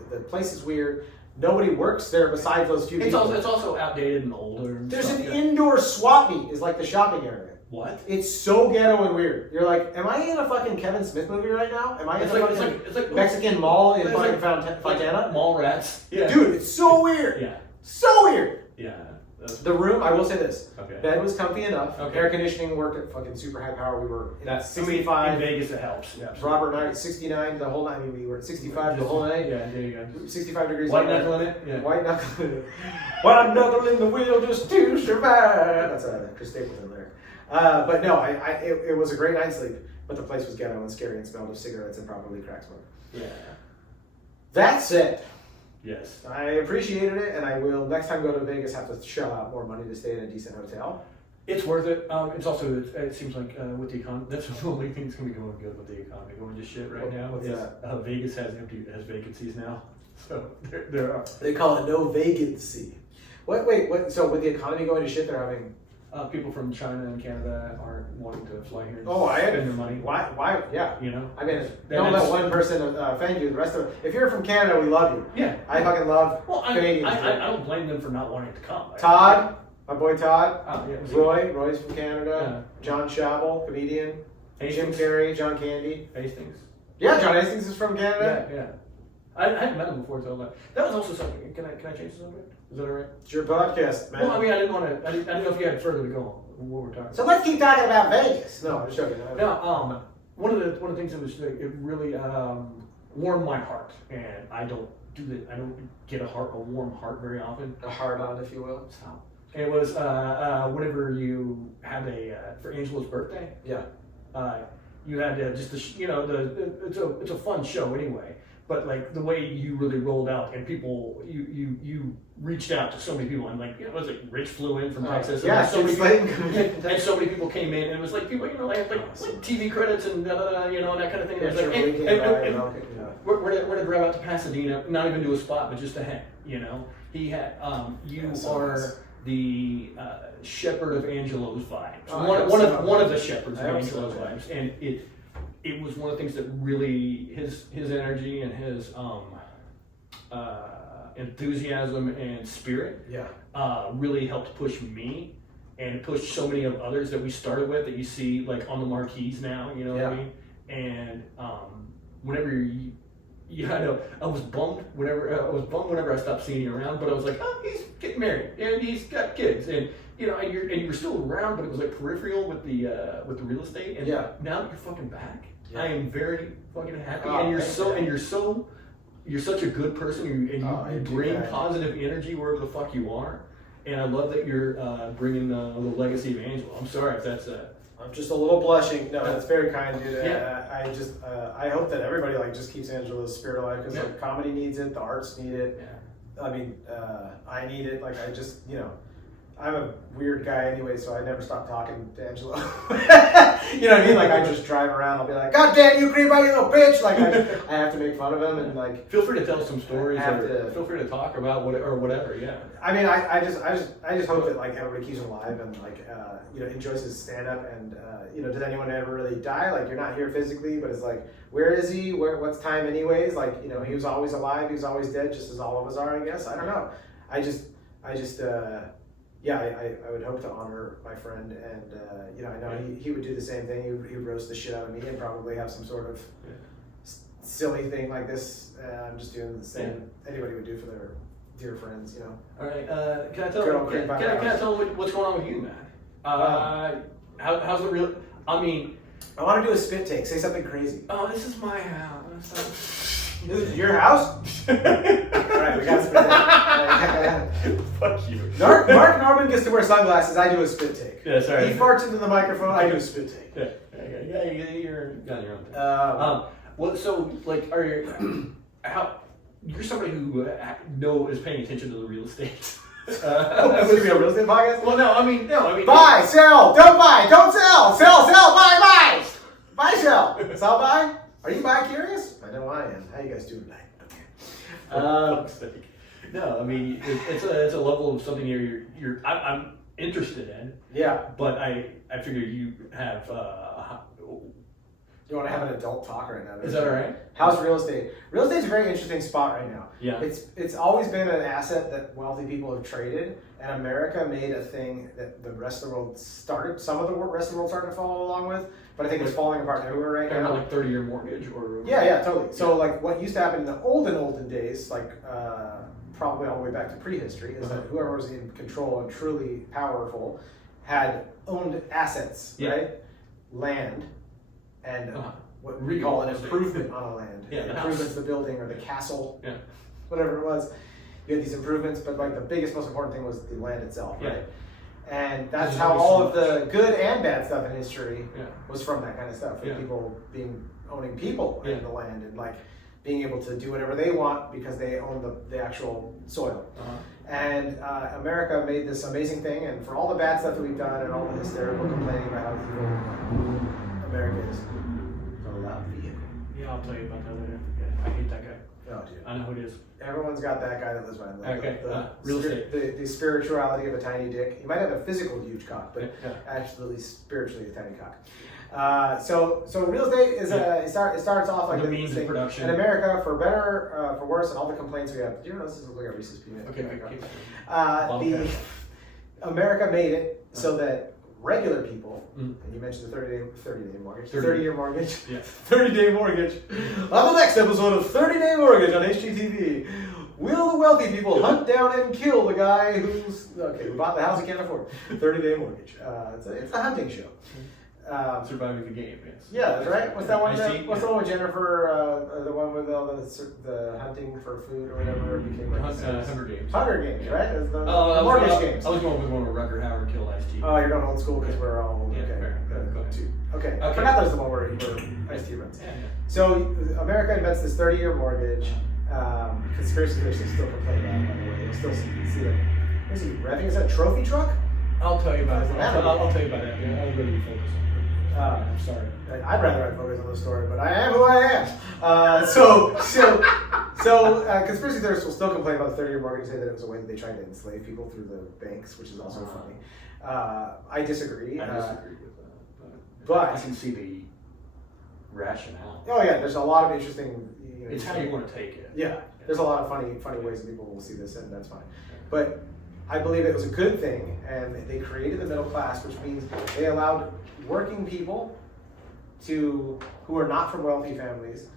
The place is weird. Nobody works there besides those few people. It's also outdated and older. There's an indoor swap meet, is like the shopping area. What? It's so ghetto and weird. You're like, am I in a fucking Kevin Smith movie right now? Am I in a fucking Mexican mall in fucking Fontana? Mall rats. Dude, it's so weird. So weird. The room, I will say this. Bed was comfy enough. Air conditioning worked at fucking super high power. We were at 65. In Vegas, it helps. Robert and I at 69 the whole night. I mean, we were at 65 the whole night. There you go. 65 degrees. White knuckle in it. White knuckle in it. White knuckle in the wheel just to survive. That's Chris Stapleton there. But no, it was a great night's sleep. But the place was ghetto and scary and smelled of cigarettes and probably crack smoke. That said. Yes. I appreciated it, and I will next time go to Vegas have to shell out more money to stay in a decent hotel. It's worth it. It's also, it seems like with the economy, that's the only thing that's going to be going good with the economy, going to shit right now. Vegas has vacancies now. So there are. They call it no vacancy. What? So with the economy going to shit, they're having... people from China and Canada aren't wanting to fly here and spend their money. Why? Yeah. You know? I mean, don't let one person offend you. The rest of if you're from Canada, we love you. Yeah. I fucking love Canadians. I don't blame them for not wanting to come. Todd, my boy Todd. Roy's from Canada. John Shabel, comedian. Jim Carrey, John Candy. Hastings. Yeah, John Hastings is from Canada. Yeah. I hadn't met him before, so that was also something. Can I change the subject? Is that all right? It's your podcast, man. Well, I mean, I didn't know if you had further to go on what we're talking. So let's keep talking about Vegas. No, I'm just joking. No, one of the things that was it really warmed my heart, and I don't get a warm heart very often. A hard on, if you will. So it was whenever you had for Angelo's birthday. Yeah. You had just it's a fun show anyway. But like the way you really rolled out, and people, you reached out to so many people, and like, it was like Rich flew in from Texas, yeah, and so many people came in, and it was like people, like TV credits and and that kind of thing. It was like, we're gonna drive out to Pasadena, not even do a spot, but just to hang. He had you are the shepherd of Angelo's vibes, one of the shepherds of Angelo's vibes, and it was one of the things that really his energy and his enthusiasm and spirit really helped push me and push so many of others that we started with that you see like on the marquees now, you know what I mean? And whenever I was bummed whenever I stopped seeing you around, but I was like, oh, he's getting married and he's got kids, and you were still around, but it was like peripheral with the real estate. And now that you're fucking back, I am very fucking happy. And you're such a good person. You bring positive energy wherever the fuck you are. And I love that you're bringing the legacy of Angelo. I'm sorry if that's I'm just a little blushing. No, that's very kind, dude. I hope that everybody just keeps Angelo's spirit alive, because comedy needs it, the arts need it. I mean, I need it. Like, I just, I'm a weird guy anyway, so I never stop talking to Angelo. You know what I mean? Like, I just drive around, I'll be like, God damn you, creep, you little bitch! Like, I have to make fun of him, and like... Feel free to tell some stories, feel free to talk about whatever, yeah. I mean, I just hope that, like, everybody keeps him alive and, like, enjoys his stand-up, and, did anyone ever really die? Like, you're not here physically, but it's like, where is he? What's time anyways? Like, he was always alive, he was always dead, just as all of us are, I guess. I don't know. I would hope to honor my friend, and I know he would do the same thing. He would roast the shit out of me and probably have some sort of silly thing like this. I'm just doing the same anybody would do for their dear friends, All right, can I tell what's going on with you, man? How's it real? I mean, I want to do a spit take. Say something crazy. Oh, this is my house. This is your house? Alright, we got a spit take. Fuck you. Mark Norman gets to wear sunglasses, I do a spit take. Yeah, sorry. He farts into the microphone, I do a spit take. Yeah, you're got your own thing. Well, so, like, you're somebody who is paying attention to the real estate. This is a real estate podcast? Well, no, I mean... Buy, sell, don't buy, don't sell, sell, buy, sell. Sell, buy? Are you bi-curious? I know I am. How you guys doing tonight? Okay. No, I mean, it's a level of something I'm interested in. Yeah. But I figure you have... You want to have an adult talk right now? Is that all right? How's real estate? Real estate's a very interesting spot right now. Yeah. It's always been an asset that wealthy people have traded, and America made a thing that the rest of the world started. Some of the rest of the world started to follow along with, but I think it's falling apart everywhere right now. Like 30-year mortgage or... Yeah, totally. So like what used to happen in the olden days, like probably all the way back to prehistory, is that whoever was in control and truly powerful had owned assets, right? Land. And what we call an improvement on a land. Yeah, the improvements to the building or the castle, whatever it was. You had these improvements, but like the biggest, most important thing was the land itself, right? And that's how all of the good and bad stuff in history was from that kind of stuff. People owning people in the land, and like being able to do whatever they want because they own the actual soil. And America made this amazing thing, and for all the bad stuff that we've done and all the hysterical complaining about how evil America is, a loud vehicle. Yeah, I'll tell you about that later. Yeah, I hate that guy. Oh, dude. I know who it is. Everyone's got that guy that lives behind them. Okay. Real estate. The spirituality of a tiny dick. You might have a physical huge cock, but absolutely spiritually a tiny cock. So real estate is it starts off like the means of production in America, for better, for worse, and all the complaints we have. Do you know this is like a Reese's peanut? Okay. America made it so that regular people, and you mentioned the 30-day mortgage, 30-year mortgage, Yeah. 30-day mortgage. On the next episode of 30-Day Mortgage on HGTV, will the wealthy people hunt down and kill the guy who bought the house he can't afford? 30-day mortgage. It's a hunting show. Surviving the game, yes. Yeah, that's right. What's that one? What's the yeah. one with Jennifer? The one with all the hunting for food or whatever became like Hunger Games. Hunger Games, right? It was the mortgage games. I was going with one where Rutger Hauer killed Ice-T. Oh, you're going old school because we're all old. Yeah, Okay. fair. Go ahead. Okay. I forgot that was the one where Ice-T runs. Yeah. So America invents this 30-year mortgage. Conspiracy theorists still complain about it, by the way. You'll still see that. What is he revving? Is that a trophy truck? I'll tell you about it. I'll tell you about it. Yeah, I'm going to be focused. I'm sorry. I'd rather I'd focus on the story, but I am who I am. So conspiracy theorists will still complain about the 30-year mortgage and say that it was a way that they tried to enslave people through the banks, which is also funny. I disagree. I disagree with that. But I can see the rationale. Oh yeah, there's a lot of interesting. It's how you want to take it. Yeah, there's a lot of funny ways that people will see this, and that's fine. But I believe it was a good thing, and they created the middle class, which means they allowed working people who are not from wealthy families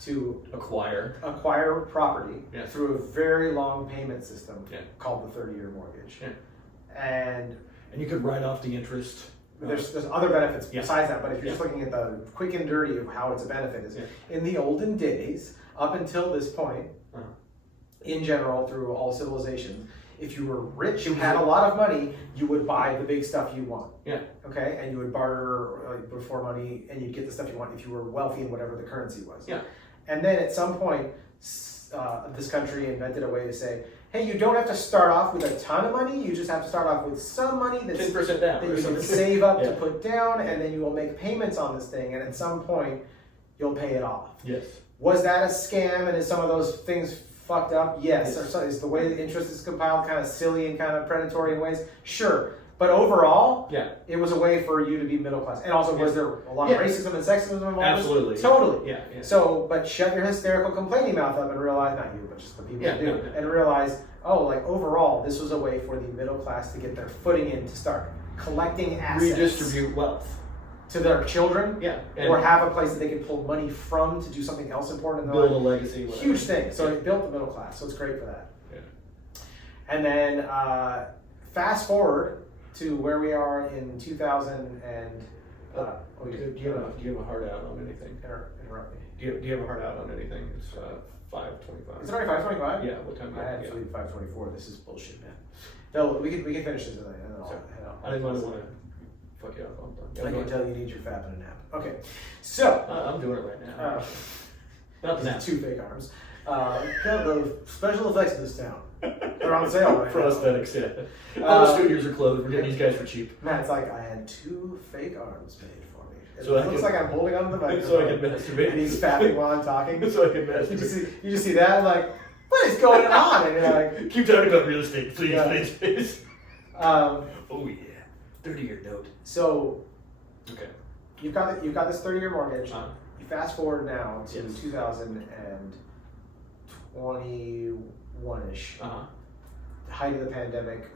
to acquire property through a very long payment system called the 30-year mortgage. And you could write off the interest. There's other benefits besides that, but if you're just looking at the quick and dirty of how it's a benefit is in the olden days, up until this point, in general, through all civilizations, if you were rich, you had a lot of money, you would buy the big stuff you want. Yeah. Okay? And you would barter for money, and you'd get the stuff you want if you were wealthy in whatever the currency was. Yeah. And then at some point, this country invented a way to say, hey, you don't have to start off with a ton of money, you just have to start off with some money that's 10% down, that you can save up to put down, and then you will make payments on this thing, and at some point, you'll pay it off. Yes. Was that a scam, and is some of those things fucked up? Yes. Or so, is the way the interest is compiled kind of silly and kind of predatory in ways? Sure. But overall, it was a way for you to be middle class. And also, was there a lot of racism and sexism involved? Absolutely. Totally. Yeah. So, but shut your hysterical complaining mouth up and realize, not you, but just the people who do, and realize, overall, this was a way for the middle class to get their footing in, to start collecting assets. Redistribute wealth. To their children, or have a place that they can pull money from to do something else important in their life. Build a legacy. Whatever. Huge thing. So it built the middle class. So it's great for that. Yeah. And then fast forward to where we are in 2000 and. Do you have a hard out on anything? Interrupt me. Do you have a hard out on anything? It's 5:25. Is it already 5:25? Yeah. What time? I had to leave 5:24. This is bullshit, man. No, we can finish this tonight. And then I didn't want to. Fuck you up. I can tell you need your fap and a nap. Okay, so I'm doing it right now. Not the nap. 2 fake arms. The special effects of this town. They're on sale right now. Prosthetics, yeah. All the studios are closed. We're getting these guys for cheap. Man, it's like I had 2 fake arms made for me. It looks like I'm holding onto the microphone. So I can masturbate. And he's fapping while I'm talking. So I can masturbate. You just see that, like, what is going on? And you're like, keep talking about real estate, please, please. Oh yeah, 30-year note. So, okay, you've got this 30-year mortgage. You fast forward now to 2021-ish. Height of the pandemic.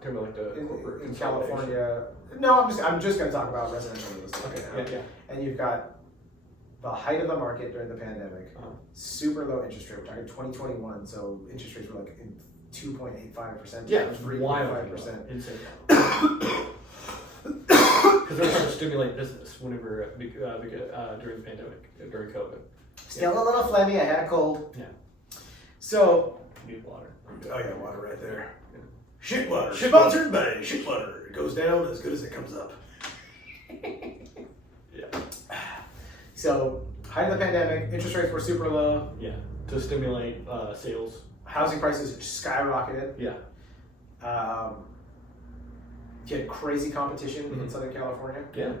Talking about like the corporate in California. No, I'm just going to talk about residential real estate. Okay. Yeah. And you've got the height of the market during the pandemic. Super low interest rate. We're talking 2021, so interest rates were like in 2.85%. Yeah, it was 3.5%. Insane. Because they're trying to stimulate business whenever during the pandemic, during COVID. Still a little phlegmy. I had a cold. Yeah. So. You need water. Oh yeah, water right there. Yeah. Shit water. Sponsored by shit water. It goes down as good as it comes up. Yeah. So, height of the pandemic, interest rates were super low. Yeah. To stimulate sales. Housing prices skyrocketed. Yeah. You had crazy competition in Southern California. Yeah.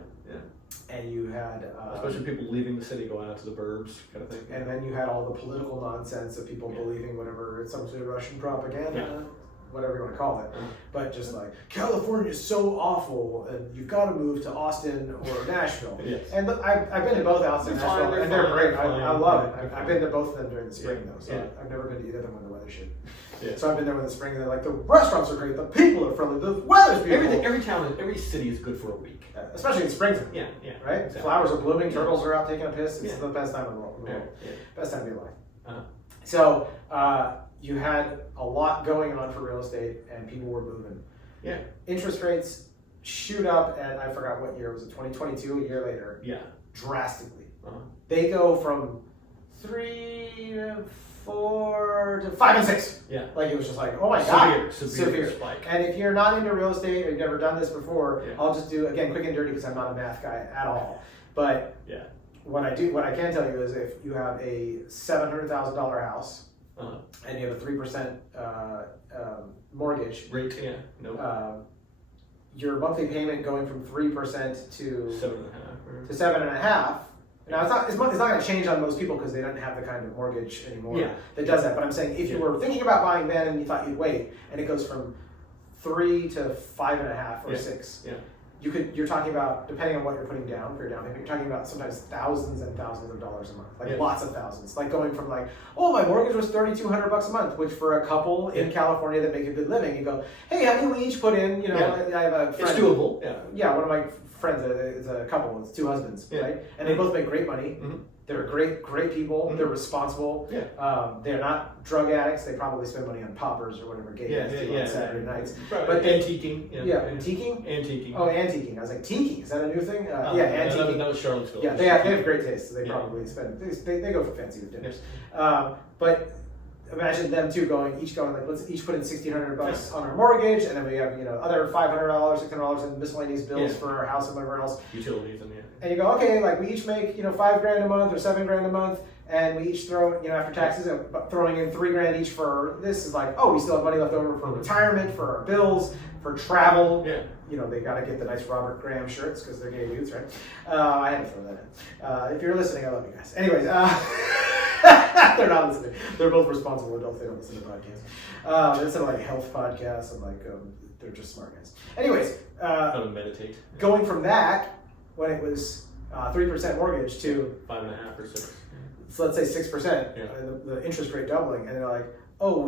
And you had... especially people leaving the city, going out to the burbs, kind of thing. And then you had all the political nonsense of people believing whatever, it's some sort of Russian propaganda. whatever you want to call it, but just like California is so awful, and you've got to move to Austin or Nashville. Yes. And I've been to both Austin and Nashville, and they're great. I love it. I've been to both of them during the spring though, so I've never been to either of them when the weather's shit. Yeah. So I've been there in the spring, and they're like, the restaurants are great, the people are friendly, the weather's beautiful. Every city is good for a week. Especially in springtime. Yeah. Right? Exactly. Flowers are blooming, turtles are out taking a piss. It's the best time in the world. Best time to be alive. So you had a lot going on for real estate, and people were moving. Yeah. Interest rates shoot up at, I forgot what year, was it 2022, a year later? Yeah. Drastically. They go from 3 to 4 to 5 and 6. Yeah. Like it was just like, oh my God. Severe spike. And if you're not into real estate or you've never done this before, I'll just do, again, quick and dirty because I'm not a math guy at all. But what I can tell you is if you have a $700,000 house and you have a 3% mortgage rate, your monthly payment going from 3% to 7.5 to 7.5. Now it's not going to change on most people because they don't have the kind of mortgage anymore that does that. But I'm saying if you were thinking about buying then and you thought you'd wait, and it goes from 3 to 5.5 or 6. You're talking about, depending on what you're putting down for your down payment, you're talking about sometimes thousands and thousands of dollars a month, like lots of thousands. Like going from like, oh, my mortgage was $3,200 a month, which for a couple in California that make a good living, you go, hey, how many we each put in? I have a friend. It's doable. Yeah, one of my friends is a couple. It's 2 husbands, right? And they both make great money. They're great people. They're responsible. They're not drug addicts. They probably spend money on poppers or whatever gay guys do on Saturday nights. But antiquing. Antiquing? Antiquing. Oh, antiquing. I was like, tiki. Is that a new thing? Antiquing. That was Charlottesville. Yeah, they have great taste, so they probably spend. They go for fancy dinners. But imagine them two each going like, let's each put in $1,600 on our mortgage, and then we have other $500, $600 in miscellaneous bills for our house and whatever else. Utilities and you go, okay, like we each make $5,000 a month or $7,000 a month, and we each throw after taxes throwing in $3,000 each for this is like, oh, we still have money left over for retirement, for our bills, for travel. They got to get the nice Robert Graham shirts because they're gay dudes, right? I had to throw that in. If you're listening, I love you guys. Anyways, they're not listening. They're both responsible adults. They don't listen to podcasts. Instead of like health podcasts and they're just smart guys. Anyways, how to meditate. Going from that, when it was 3% mortgage to 5.5 or 6. So let's say 6%, the interest rate doubling, and they're like, oh,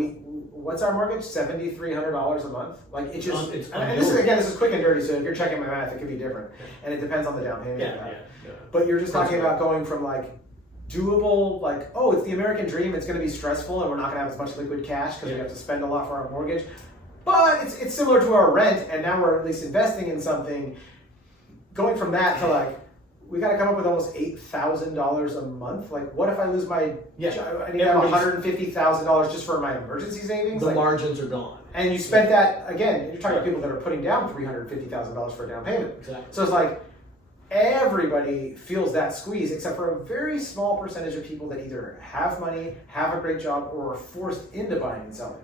what's our mortgage? $7,300 a month. Like it just. And this is quick and dirty. So if you're checking my math, it could be different, and it depends on the down payment. But you're just talking about going from like doable, like, oh, it's the American dream. It's going to be stressful, and we're not going to have as much liquid cash because we have to spend a lot for our mortgage. But it's similar to our rent, and now we're at least investing in something. Going from that to like, we got to come up with almost $8,000 a month. Like, what if I lose my job? I need to have $150,000 just for my emergency savings. The margins are gone. And you spent that, again, you're talking about people that are putting down $350,000 for a down payment. Exactly. So it's like, everybody feels that squeeze, except for a very small percentage of people that either have money, have a great job, or are forced into buying and selling.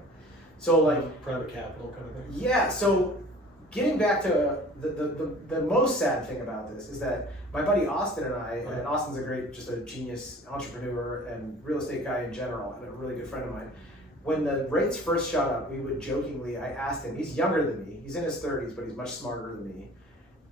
So like private capital kind of thing. Yeah. So getting back to the most sad thing about this is that my buddy Austin and I, and Austin's just a genius entrepreneur and real estate guy in general, and a really good friend of mine. When the rates first shot up, we would jokingly, I asked him, he's younger than me, he's in his 30s, but he's much smarter than me.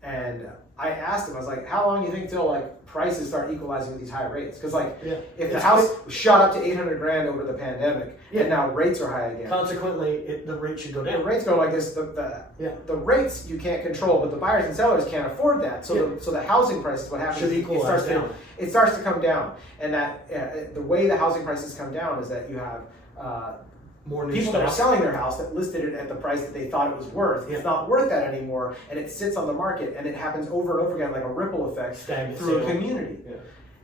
And I asked him, I was like, how long do you think till like prices start equalizing with these high rates? Because like, if the house shot up to $800,000 over the pandemic, and now rates are high again. Consequently, the rate should go down. The rates go like this. The rates you can't control, but the buyers and sellers can't afford that. So the housing prices, what happens? Should equalize down. It starts to come down, and that the way the housing prices come down is that you have. More new people stock. that are selling their house that listed it at the price that they thought it was worth. It's not worth that anymore, and it sits on the market, and it happens over and over again like a ripple effect through a community.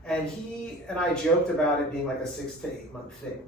And he and I joked about it being like a 6 to 8 month thing.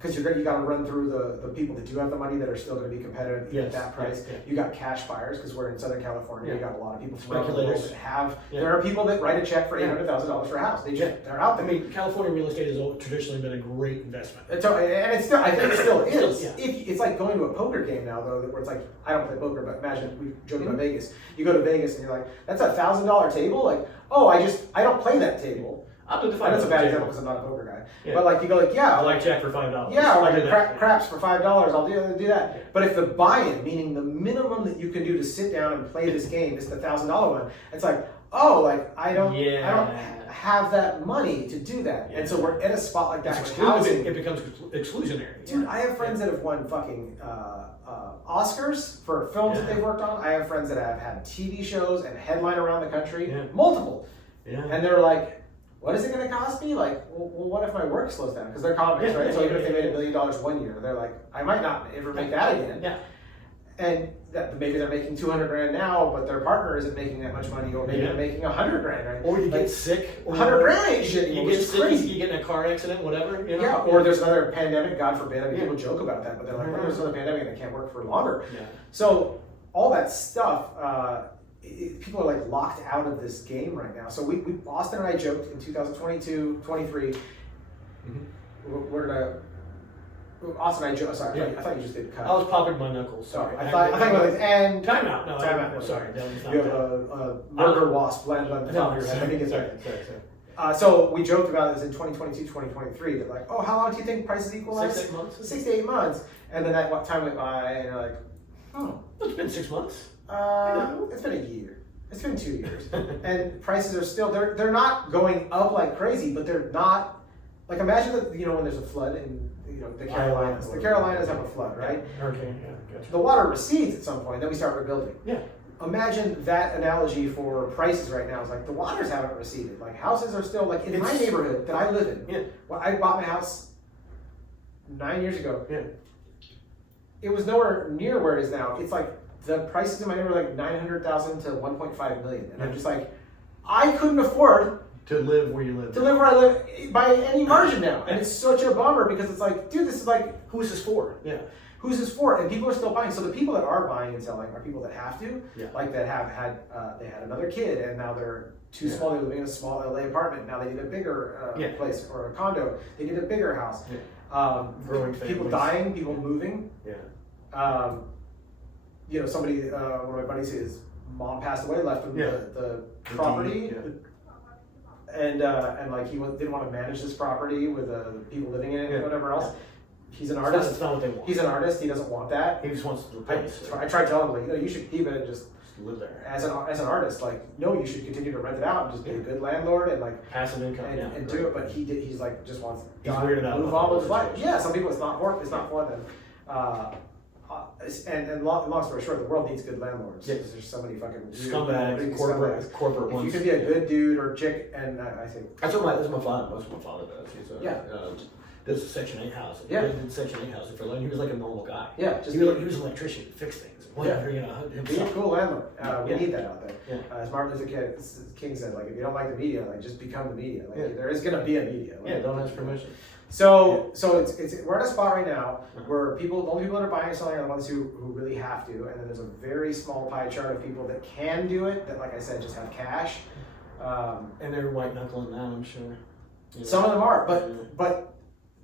Because you got to run through the people that do have the money that are still going to be competitive at that price. You got cash buyers because we're in Southern California. You got a lot of people from around the world that have. There are people that write a check for $800,000 for a house. They're out there. I mean, California real estate has traditionally been a great investment. And it's still, I think it still is. It's like going to a poker game now, though, where it's like, I don't play poker, but imagine we joke about Vegas. You go to Vegas and you're like, that's $1,000 table. Like, oh, I don't play that table. I'll do the $5. That's a bad example because I'm not a poker guy. Yeah. But like you go like, yeah, I like Jack for $5. yeah, or I'll like do that. craps for $5. I'll do that. Yeah. But if the buy-in, meaning the minimum that you can do to sit down and play this game, is the $1,000 one, it's like, oh, like I don't have that money to do that, and so we're at a spot like that. It becomes exclusionary. Dude, I have friends that have won fucking Oscars for films that they've worked on. I have friends that have had TV shows and headline around the country, multiple. Yeah. And they're like, what is it going to cost me? Like, well, what if my work slows down? Because they're comics, right? So even if they made $1 million 1 year, they're like, I might not ever make that again. Yeah. And maybe they're making $200,000 now, but their partner isn't making that much money, or maybe they're making $100,000, right? Or you get sick. $100,000 ain't shit. You get sick. Crazy. You get in a car accident, whatever. You know? Yeah. Or there's another pandemic. God forbid. I mean, people joke about that, but they're like, "Oh, there's another pandemic, and I can't work for longer." Yeah. So all that stuff, people are like locked out of this game right now. So we Austin and I joked in 2022, 23. Where did I? Austin and I joked. Sorry, I thought you just did cut. I was popping my knuckles. Sorry. I thought it was and time out. No, time out. Sorry. You have a murder wasp landed on the top of your head. I think it's sorry. So we joked about this in 2022, 2023. That like, oh, how long do you think prices equalize? 6 months. 6 to 8 months. And then that time went by, and you're like, oh, it's been 6 months. It's been a year. It's been 2 years, and prices are still they're not going up like crazy, but they're not like imagine that when there's a flood in the Carolinas. The Carolinas have a flood, right? Okay, yeah, gotcha. The water recedes at some point, then we start rebuilding. Yeah. Imagine that analogy for prices right now. It's like the waters haven't receded. Like houses are still like in my neighborhood that I live in. Yeah. Well, I bought my house 9 years ago. Yeah. It was nowhere near where it is now. It's like the prices in my neighborhood are like 900,000 to 1.5 million, and I'm just like, I couldn't afford to live where you live. To live where I live by any margin now, and it's such a bummer because it's like, dude, this is like, who's this for? Yeah. Who's this for? And people are still buying. So the people that are buying and selling are people that have to, like that have had they had another kid and now they're too small. They're living in a small LA apartment. Now they need a bigger place or a condo. They need a bigger house. Yeah. Growing families. People dying. People moving. Yeah. Somebody, one of my buddies, his mom passed away, left him the property. And like he didn't want to manage this property with the people living in it and whatever else. He's an artist. That's not what they want. He's an artist. He doesn't want that. He just wants to replace it. I tried telling him, like, you should keep it and just live there. As an artist, like, no, you should continue to rent it out and just be a good landlord and like passive income and do it. But he's like just wants to move on with his life. Yeah, some people it's not for them. And long story short, the world needs good landlords. Yeah. There's so many fucking scumbags, corporate ones. You can be a good dude or chick, and I think that's what my father does. He's does a Section 8 house. He did Section 8 housing for a long. He was like a normal guy. Yeah, he was an electrician, fix things. Be a cool landlord. We need that out there. Yeah. As Martin Luther King said, like, if you don't like the media, like, just become the media. Like, there is gonna be a media. Like, don't ask permission. So it's we're at a spot right now where the only people that are buying and selling are the ones who really have to, and then there's a very small pie chart of people that can do it, that, like I said, just have cash. And they're white knuckling that, I'm sure. Some of them are, but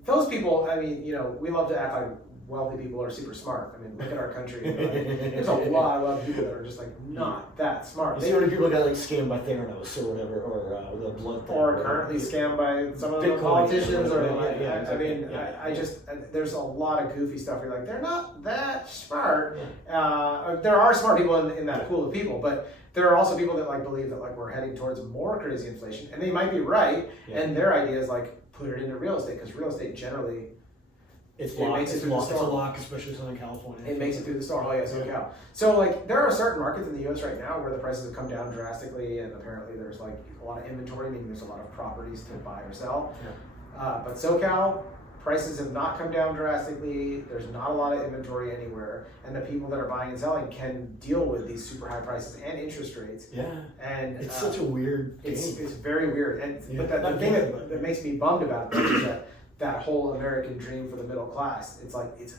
those people, I mean, we love to act like wealthy people are super smart. I mean, look at our country. There's a lot of people that are just like not that smart. You see many people got like scammed by Theranos or whatever, or the blood thing, or currently scammed by some of the politicians, there's a lot of goofy stuff. You're like, they're not that smart. There are smart people in that pool of people, but there are also people that like believe that like we're heading towards more crazy inflation, and they might be right. And their idea is like put it into real estate, because real estate generally. It's a lock, especially Southern California. It makes it through the storm. Oh yeah, SoCal. So like there are certain markets in the U.S. right now where the prices have come down drastically, and apparently there's like a lot of inventory, meaning there's a lot of properties to buy or sell. But SoCal prices have not come down drastically. There's not a lot of inventory anywhere, and the people that are buying and selling can deal with these super high prices and interest rates. Yeah. And it's such a weird game. It's very weird. And but the thing that makes me bummed about it is that whole American dream for the middle class. It's like, it's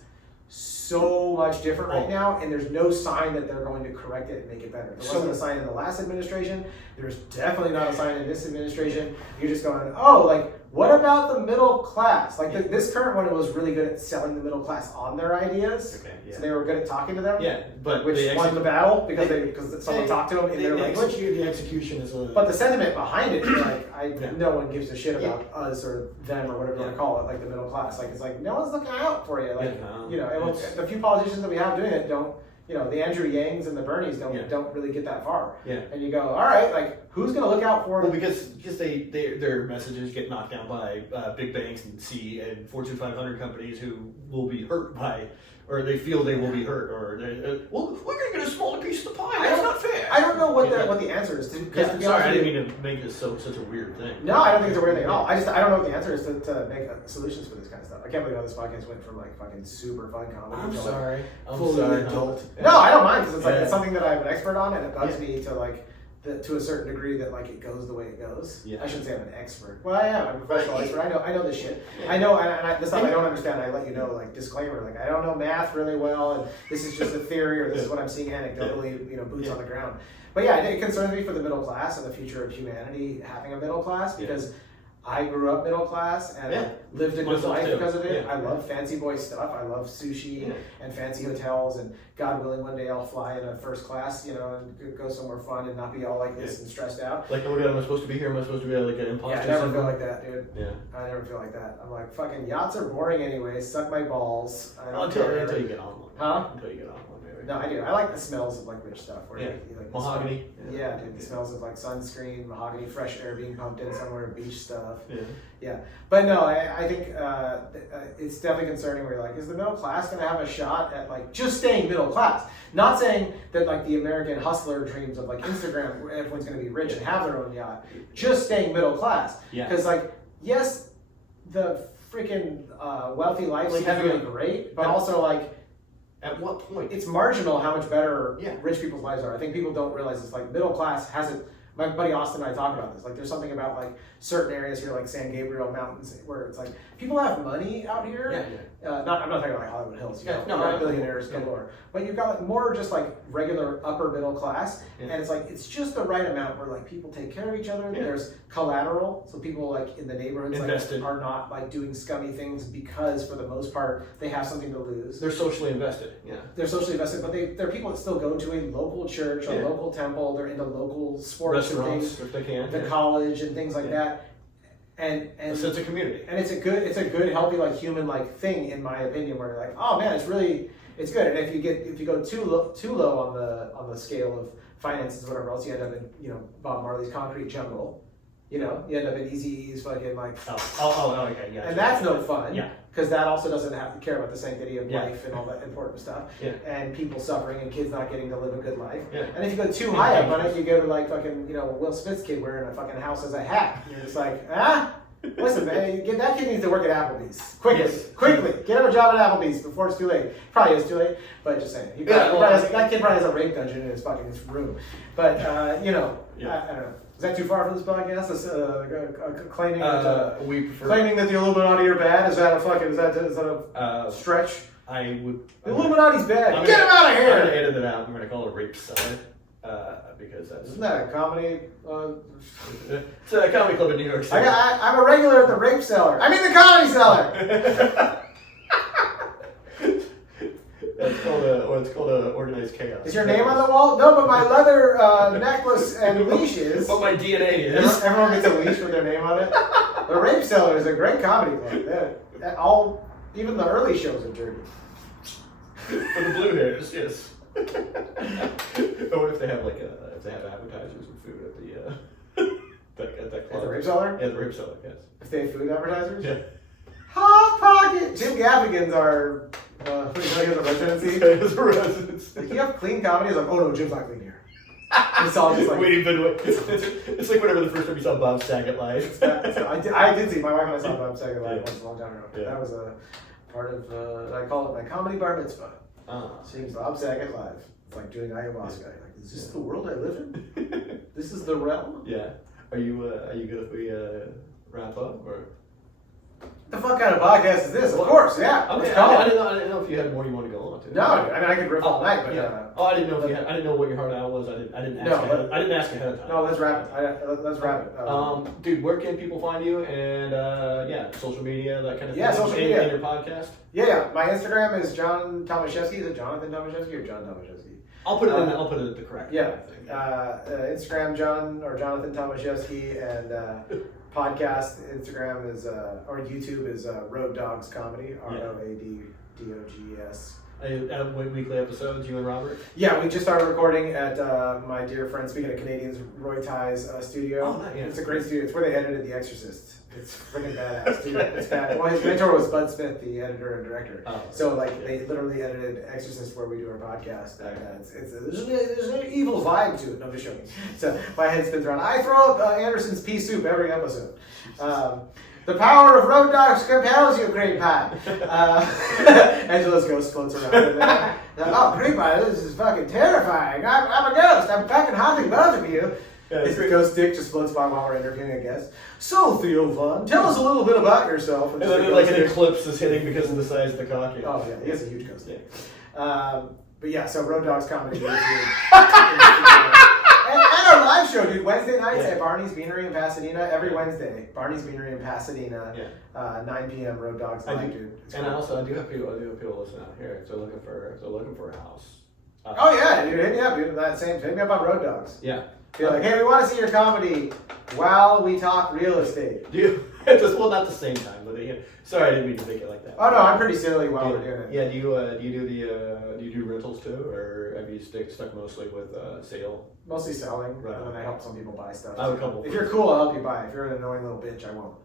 so much different right now, and there's no sign that they're going to correct it and make it better. There wasn't a sign in the last administration. There's definitely not a sign in this administration. You're just going, oh, like, What about the middle class? Like this current one was really good at selling the middle class on their ideas. Okay, yeah. So they were good at talking to them. Yeah, but which won the battle because someone talked to them in their language. The execution is But the sentiment behind it, like no one gives a shit about us or them or whatever you want to call it, like the middle class. Like it's like no one's looking out for you. Like and the few politicians that we have doing it don't. The Andrew Yangs and the Bernies don't really get that far. Yeah. And you go, all right, like who's going to look out for? Well, because their messages get knocked down by big banks and Fortune 500 companies who will be hurt by, or they feel they will be hurt, or we're going to get a smaller piece of the pie. That's not fair. I don't know what the answer is. Sorry, I didn't mean to make this such a weird thing. No, I don't think it's a weird thing at all. I don't know what the answer is to make solutions for this kind of stuff. I can't believe how this podcast went from like fucking super fun comedy I'm to sorry. like fully adult. No, I don't mind because it's something that I'm an expert on, and it bugs me to like. To a certain degree that like it goes the way it goes. Yeah. I shouldn't say I'm an expert. Well, I am. I'm a professional expert. I know this shit. Yeah. I know, and the stuff I don't understand, I let you know, like disclaimer, like I don't know math really well, and this is just a theory, or this is what I'm seeing anecdotally, boots on the ground. But yeah, it concerns me for the middle class and the future of humanity having a middle class because I grew up middle class and lived a good life because of it. I love fancy boy stuff. I love sushi and fancy hotels, and God willing, one day I'll fly in a first class, and go somewhere fun and not be all like this and stressed out. Like, oh my God, am I supposed to be here? Am I supposed to be like an imposter? Yeah, I never feel like that, dude. Yeah, I never feel like that. I'm like, fucking yachts are boring anyway. Suck my balls. Until you get on one. Huh? Until you get on one. No, I do. I like the smells of like rich stuff. Where like mahogany. Yeah, dude. The smells of like sunscreen, mahogany, fresh air being pumped in somewhere, beach stuff. Yeah. But no, I think it's definitely concerning where you're like, is the middle class going to have a shot at like just staying middle class? Not saying that like the American hustler dreams of like Instagram, where everyone's going to be rich and have their own yacht. Just staying middle class. Yeah. Because like, yes, the freaking wealthy life is really great, but also like, at what point? It's marginal how much better rich people's lives are. I think people don't realize this. Like middle class hasn't. My buddy Austin and I talk about this. Like there's something about like certain areas here, like San Gabriel Mountains, where it's like people have money out here. I'm not talking about like Hollywood Hills. You got billionaires galore, but you've got like more just like regular upper middle class, and it's like it's just the right amount where like people take care of each other. There's collateral, so people like in the neighborhoods like, are not like doing scummy things because for the most part they have something to lose. They're socially invested. They're socially invested, but they're people that still go to a local church, a local temple. They're into local sports and things, if they can, the college and things like that. And a sense of community, and it's a good healthy like human like thing in my opinion where you're like, oh man, it's good. And if you go too low on the scale of finances whatever else, you end up in Bob Marley's concrete jungle. You end up in Eazy-E's fucking like okay, yeah, and that's no fun because that also doesn't have to care about the sanctity of life and all that important stuff and people suffering and kids not getting to live a good life. And if you go too high up on it, you go to like fucking Will Smith's kid wearing a fucking house as a hat. You're just like, listen, man, that kid needs to work at Applebee's quickly. Get him a job at Applebee's before it's too late. Probably is too late, but just saying. That kid probably has a rape dungeon in his room. But I don't know. Is that too far for this podcast? Claiming that the Illuminati are bad? Is that a stretch? I would. The Illuminati's bad. Get him out of here! I'm gonna edit it out. I'm gonna call it a rape cellar because that's. Isn't that a comedy? It's a comedy club in New York City. I'm a regular at the rape cellar. I mean the comedy cellar. It's called a organized chaos. Is your name on the wall? No, but my leather necklace and leash is. But my DNA is. Everyone gets a leash with their name on it. The Rape Cellar is a great comedy club. Even the early shows are dirty. For the blue hairs, yes. But what if they have appetizers and food at that club? At the Rape Cellar? Yeah, the Rape Cellar, yes. If they have food appetizers? Yeah. Hot Pocket! Jim Gaffigan's our residency. His residency. Like, you have clean comedy? He's like, oh no, Jim's not clean here. It's all just like... It's like whenever the first time you saw Bob Saget live. I did see, my wife and I saw Bob Saget live once a long time ago. Yeah. That was a part of, I call it my comedy bar mitzvah. Seeing Bob Saget live. It's like doing ayahuasca. Like, is this the world I live in? This is the realm? Yeah. Are you good if we wrap up, or? the fuck kind of podcast is this? Of course, yeah. Okay, I didn't know if you had more you want to go on to. No, I mean I could riff all night, but I didn't know if you had. I didn't know what your heart out was. I didn't ask. I didn't ask ahead of time. No, let's wrap it. Let's wrap it. Dude, where can people find you? And social media, that kind of thing. Yeah, social media. And your podcast. Yeah. My Instagram is Jon Tomashefsky. Is it Jonathan Tomashefsky or Jon Tomashefsky? I'll put it at the correct. Yeah. Instagram Jonathan Tomashefsky, and podcast Instagram is or YouTube is Road Dogs Comedy. ROADDOGS. Weekly episodes, you and Robert? Yeah, we just started recording at my dear friend, speaking of Canadians, Roy Ty's studio. Oh, nice. It's a great studio. It's where they edited The Exorcist. It's freaking badass, dude. It's bad. Well, his mentor was Bud Smith, the editor and director. Oh, so, they literally edited Exorcist where we do our podcast. There's an evil vibe to it. No, I'm just joking. So, my head spins around. I throw up Anderson's pea soup every episode. The power of Road Dogs compels you, Cream Pie. Angelo's ghost floats around. Oh, Cream Pie, this is fucking terrifying. I'm a ghost. I'm fucking haunting both of you. Yeah, his ghost dick just floats by while we're interviewing a guest. So, Theo Von, tell us a little bit about yourself. And then like an eclipse is hitting because of the size of the cock. Oh, yeah, he has a huge ghost dick. But yeah, so Road Dogs Comedy. And our live show, dude, Wednesday nights at Barney's Beanery in Pasadena. Every Wednesday, Barney's Beanery in Pasadena, 9 p.m. Road Dogs Live, dude. And I do have people listening out here. So looking for a house. Oh yeah, dude, hit me up, dude. Hit me up on Road Dogs. Yeah. Be like, hey, we want to see your comedy while we talk real estate. Do you? Well, not the same time, but sorry, I didn't mean to make it like that. Oh no, I'm pretty silly while we're doing it. Yeah, do you do rentals too, or have you stuck mostly with sale? Mostly selling, right. And then I help some people buy stuff. I have a couple. If you're cool, I'll help you buy. If you're an annoying little bitch, I won't.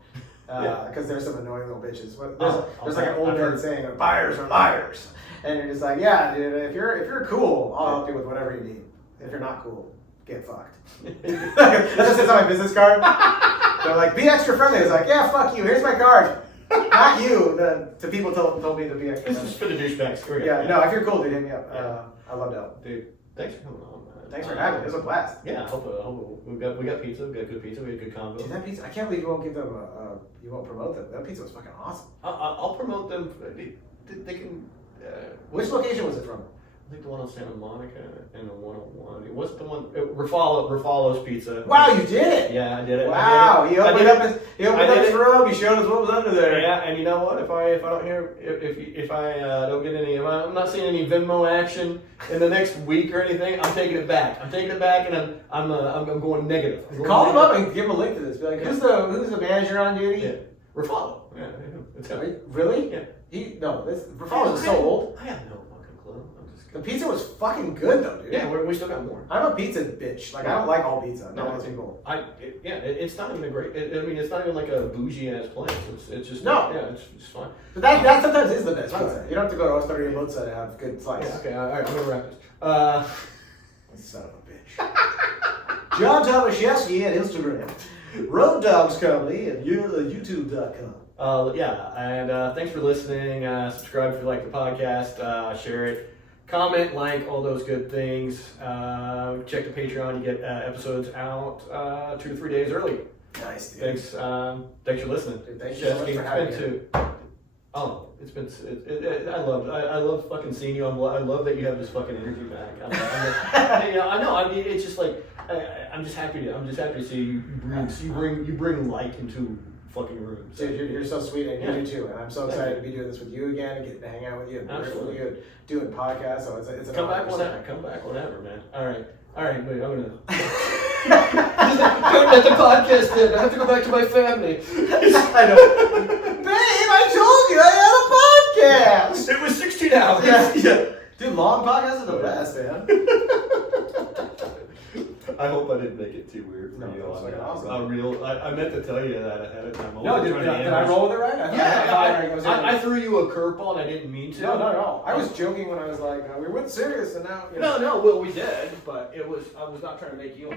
Because there's some annoying little bitches. There's like an old man saying, "Buyers are liars," and you're just like, yeah, dude. If you're cool, I'll help you with whatever you need. If you're not cool, get fucked. That just says on my business card. They're like, be extra friendly. It's like, yeah, fuck you. Here's my card. Not you. The people told me to be extra friendly. This is for the douchebags. Yeah, no, if you're cool, dude, hit me up. I love to help. Dude, thanks for coming on, man. Thanks for having me. It was a blast. Yeah, I hope we got pizza. We got good pizza. We had good combo. Dude, that pizza, I can't believe you won't give them you won't promote them. That pizza was fucking awesome. I'll promote them. They can. Which location was it from? I think the one on Santa Monica and the 101. It wasn't the one. Rafalo's Pizza. Wow, you did it! Yeah, I did it. Wow, he opened up his robe. He showed us what was under there. Yeah, and you know what? If I don't hear if I don't get any, I'm not seeing any Venmo action in the next week or anything. I'm taking it back. And I'm going negative. Call him up and give him a link to this. Be like, who's the manager on duty? Yeah, Rafalo. Yeah, it's really? Yeah. Rafalo is so old. I have no fucking clue. The pizza was fucking good though, dude. Yeah, we still got more. I'm a pizza bitch. Like I don't like all pizza. No, those people. It's not even a great. It's not even like a bougie ass place. It's just no. Yeah, it's fine. But that sometimes is the best pizza. You don't have to go to Osteria Mozza to have good slice. Yeah, okay, all right. I'm gonna wrap this. Son of a bitch. Jon Tomashefsky at Instagram. Road Dogs Comedy at YouTube.com. And thanks for listening. Subscribe if you like the podcast. Share it. Comment, like, all those good things. Check the Patreon. You get episodes out 2 to 3 days early. Nice, dude. Thanks for listening. Dude, thank you so much for having me. I love fucking seeing you. I love that you have this fucking interview back. I know. I mean, it's just like I'm just happy to see you. You bring light into fucking rooms. Dude, you're so sweet, and you do too. And I'm so excited to be doing this with you again, and getting to hang out with you, and absolutely good doing podcasts. So it's come back whenever, man. All right, wait, I'm gonna. At the podcast, then I have to go back to my family. I know, babe. I told you I had a podcast. It was 16 hours. Yeah. Dude, long podcasts are the best, man. I hope I didn't make it too weird for you. Awesome. I meant to tell you that ahead of time. No, did I roll with it right? I threw you a curveball and I didn't mean to. No, not at all. I was joking when I was like, we went serious and now. No, well, we did, but I was not trying to make you.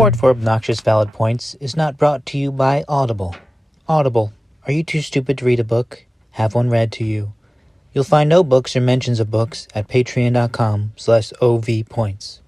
Support for Obnoxious Valid Points is not brought to you by Audible. Audible, are you too stupid to read a book? Have one read to you. You'll find no books or mentions of books at patreon.com/ovpoints.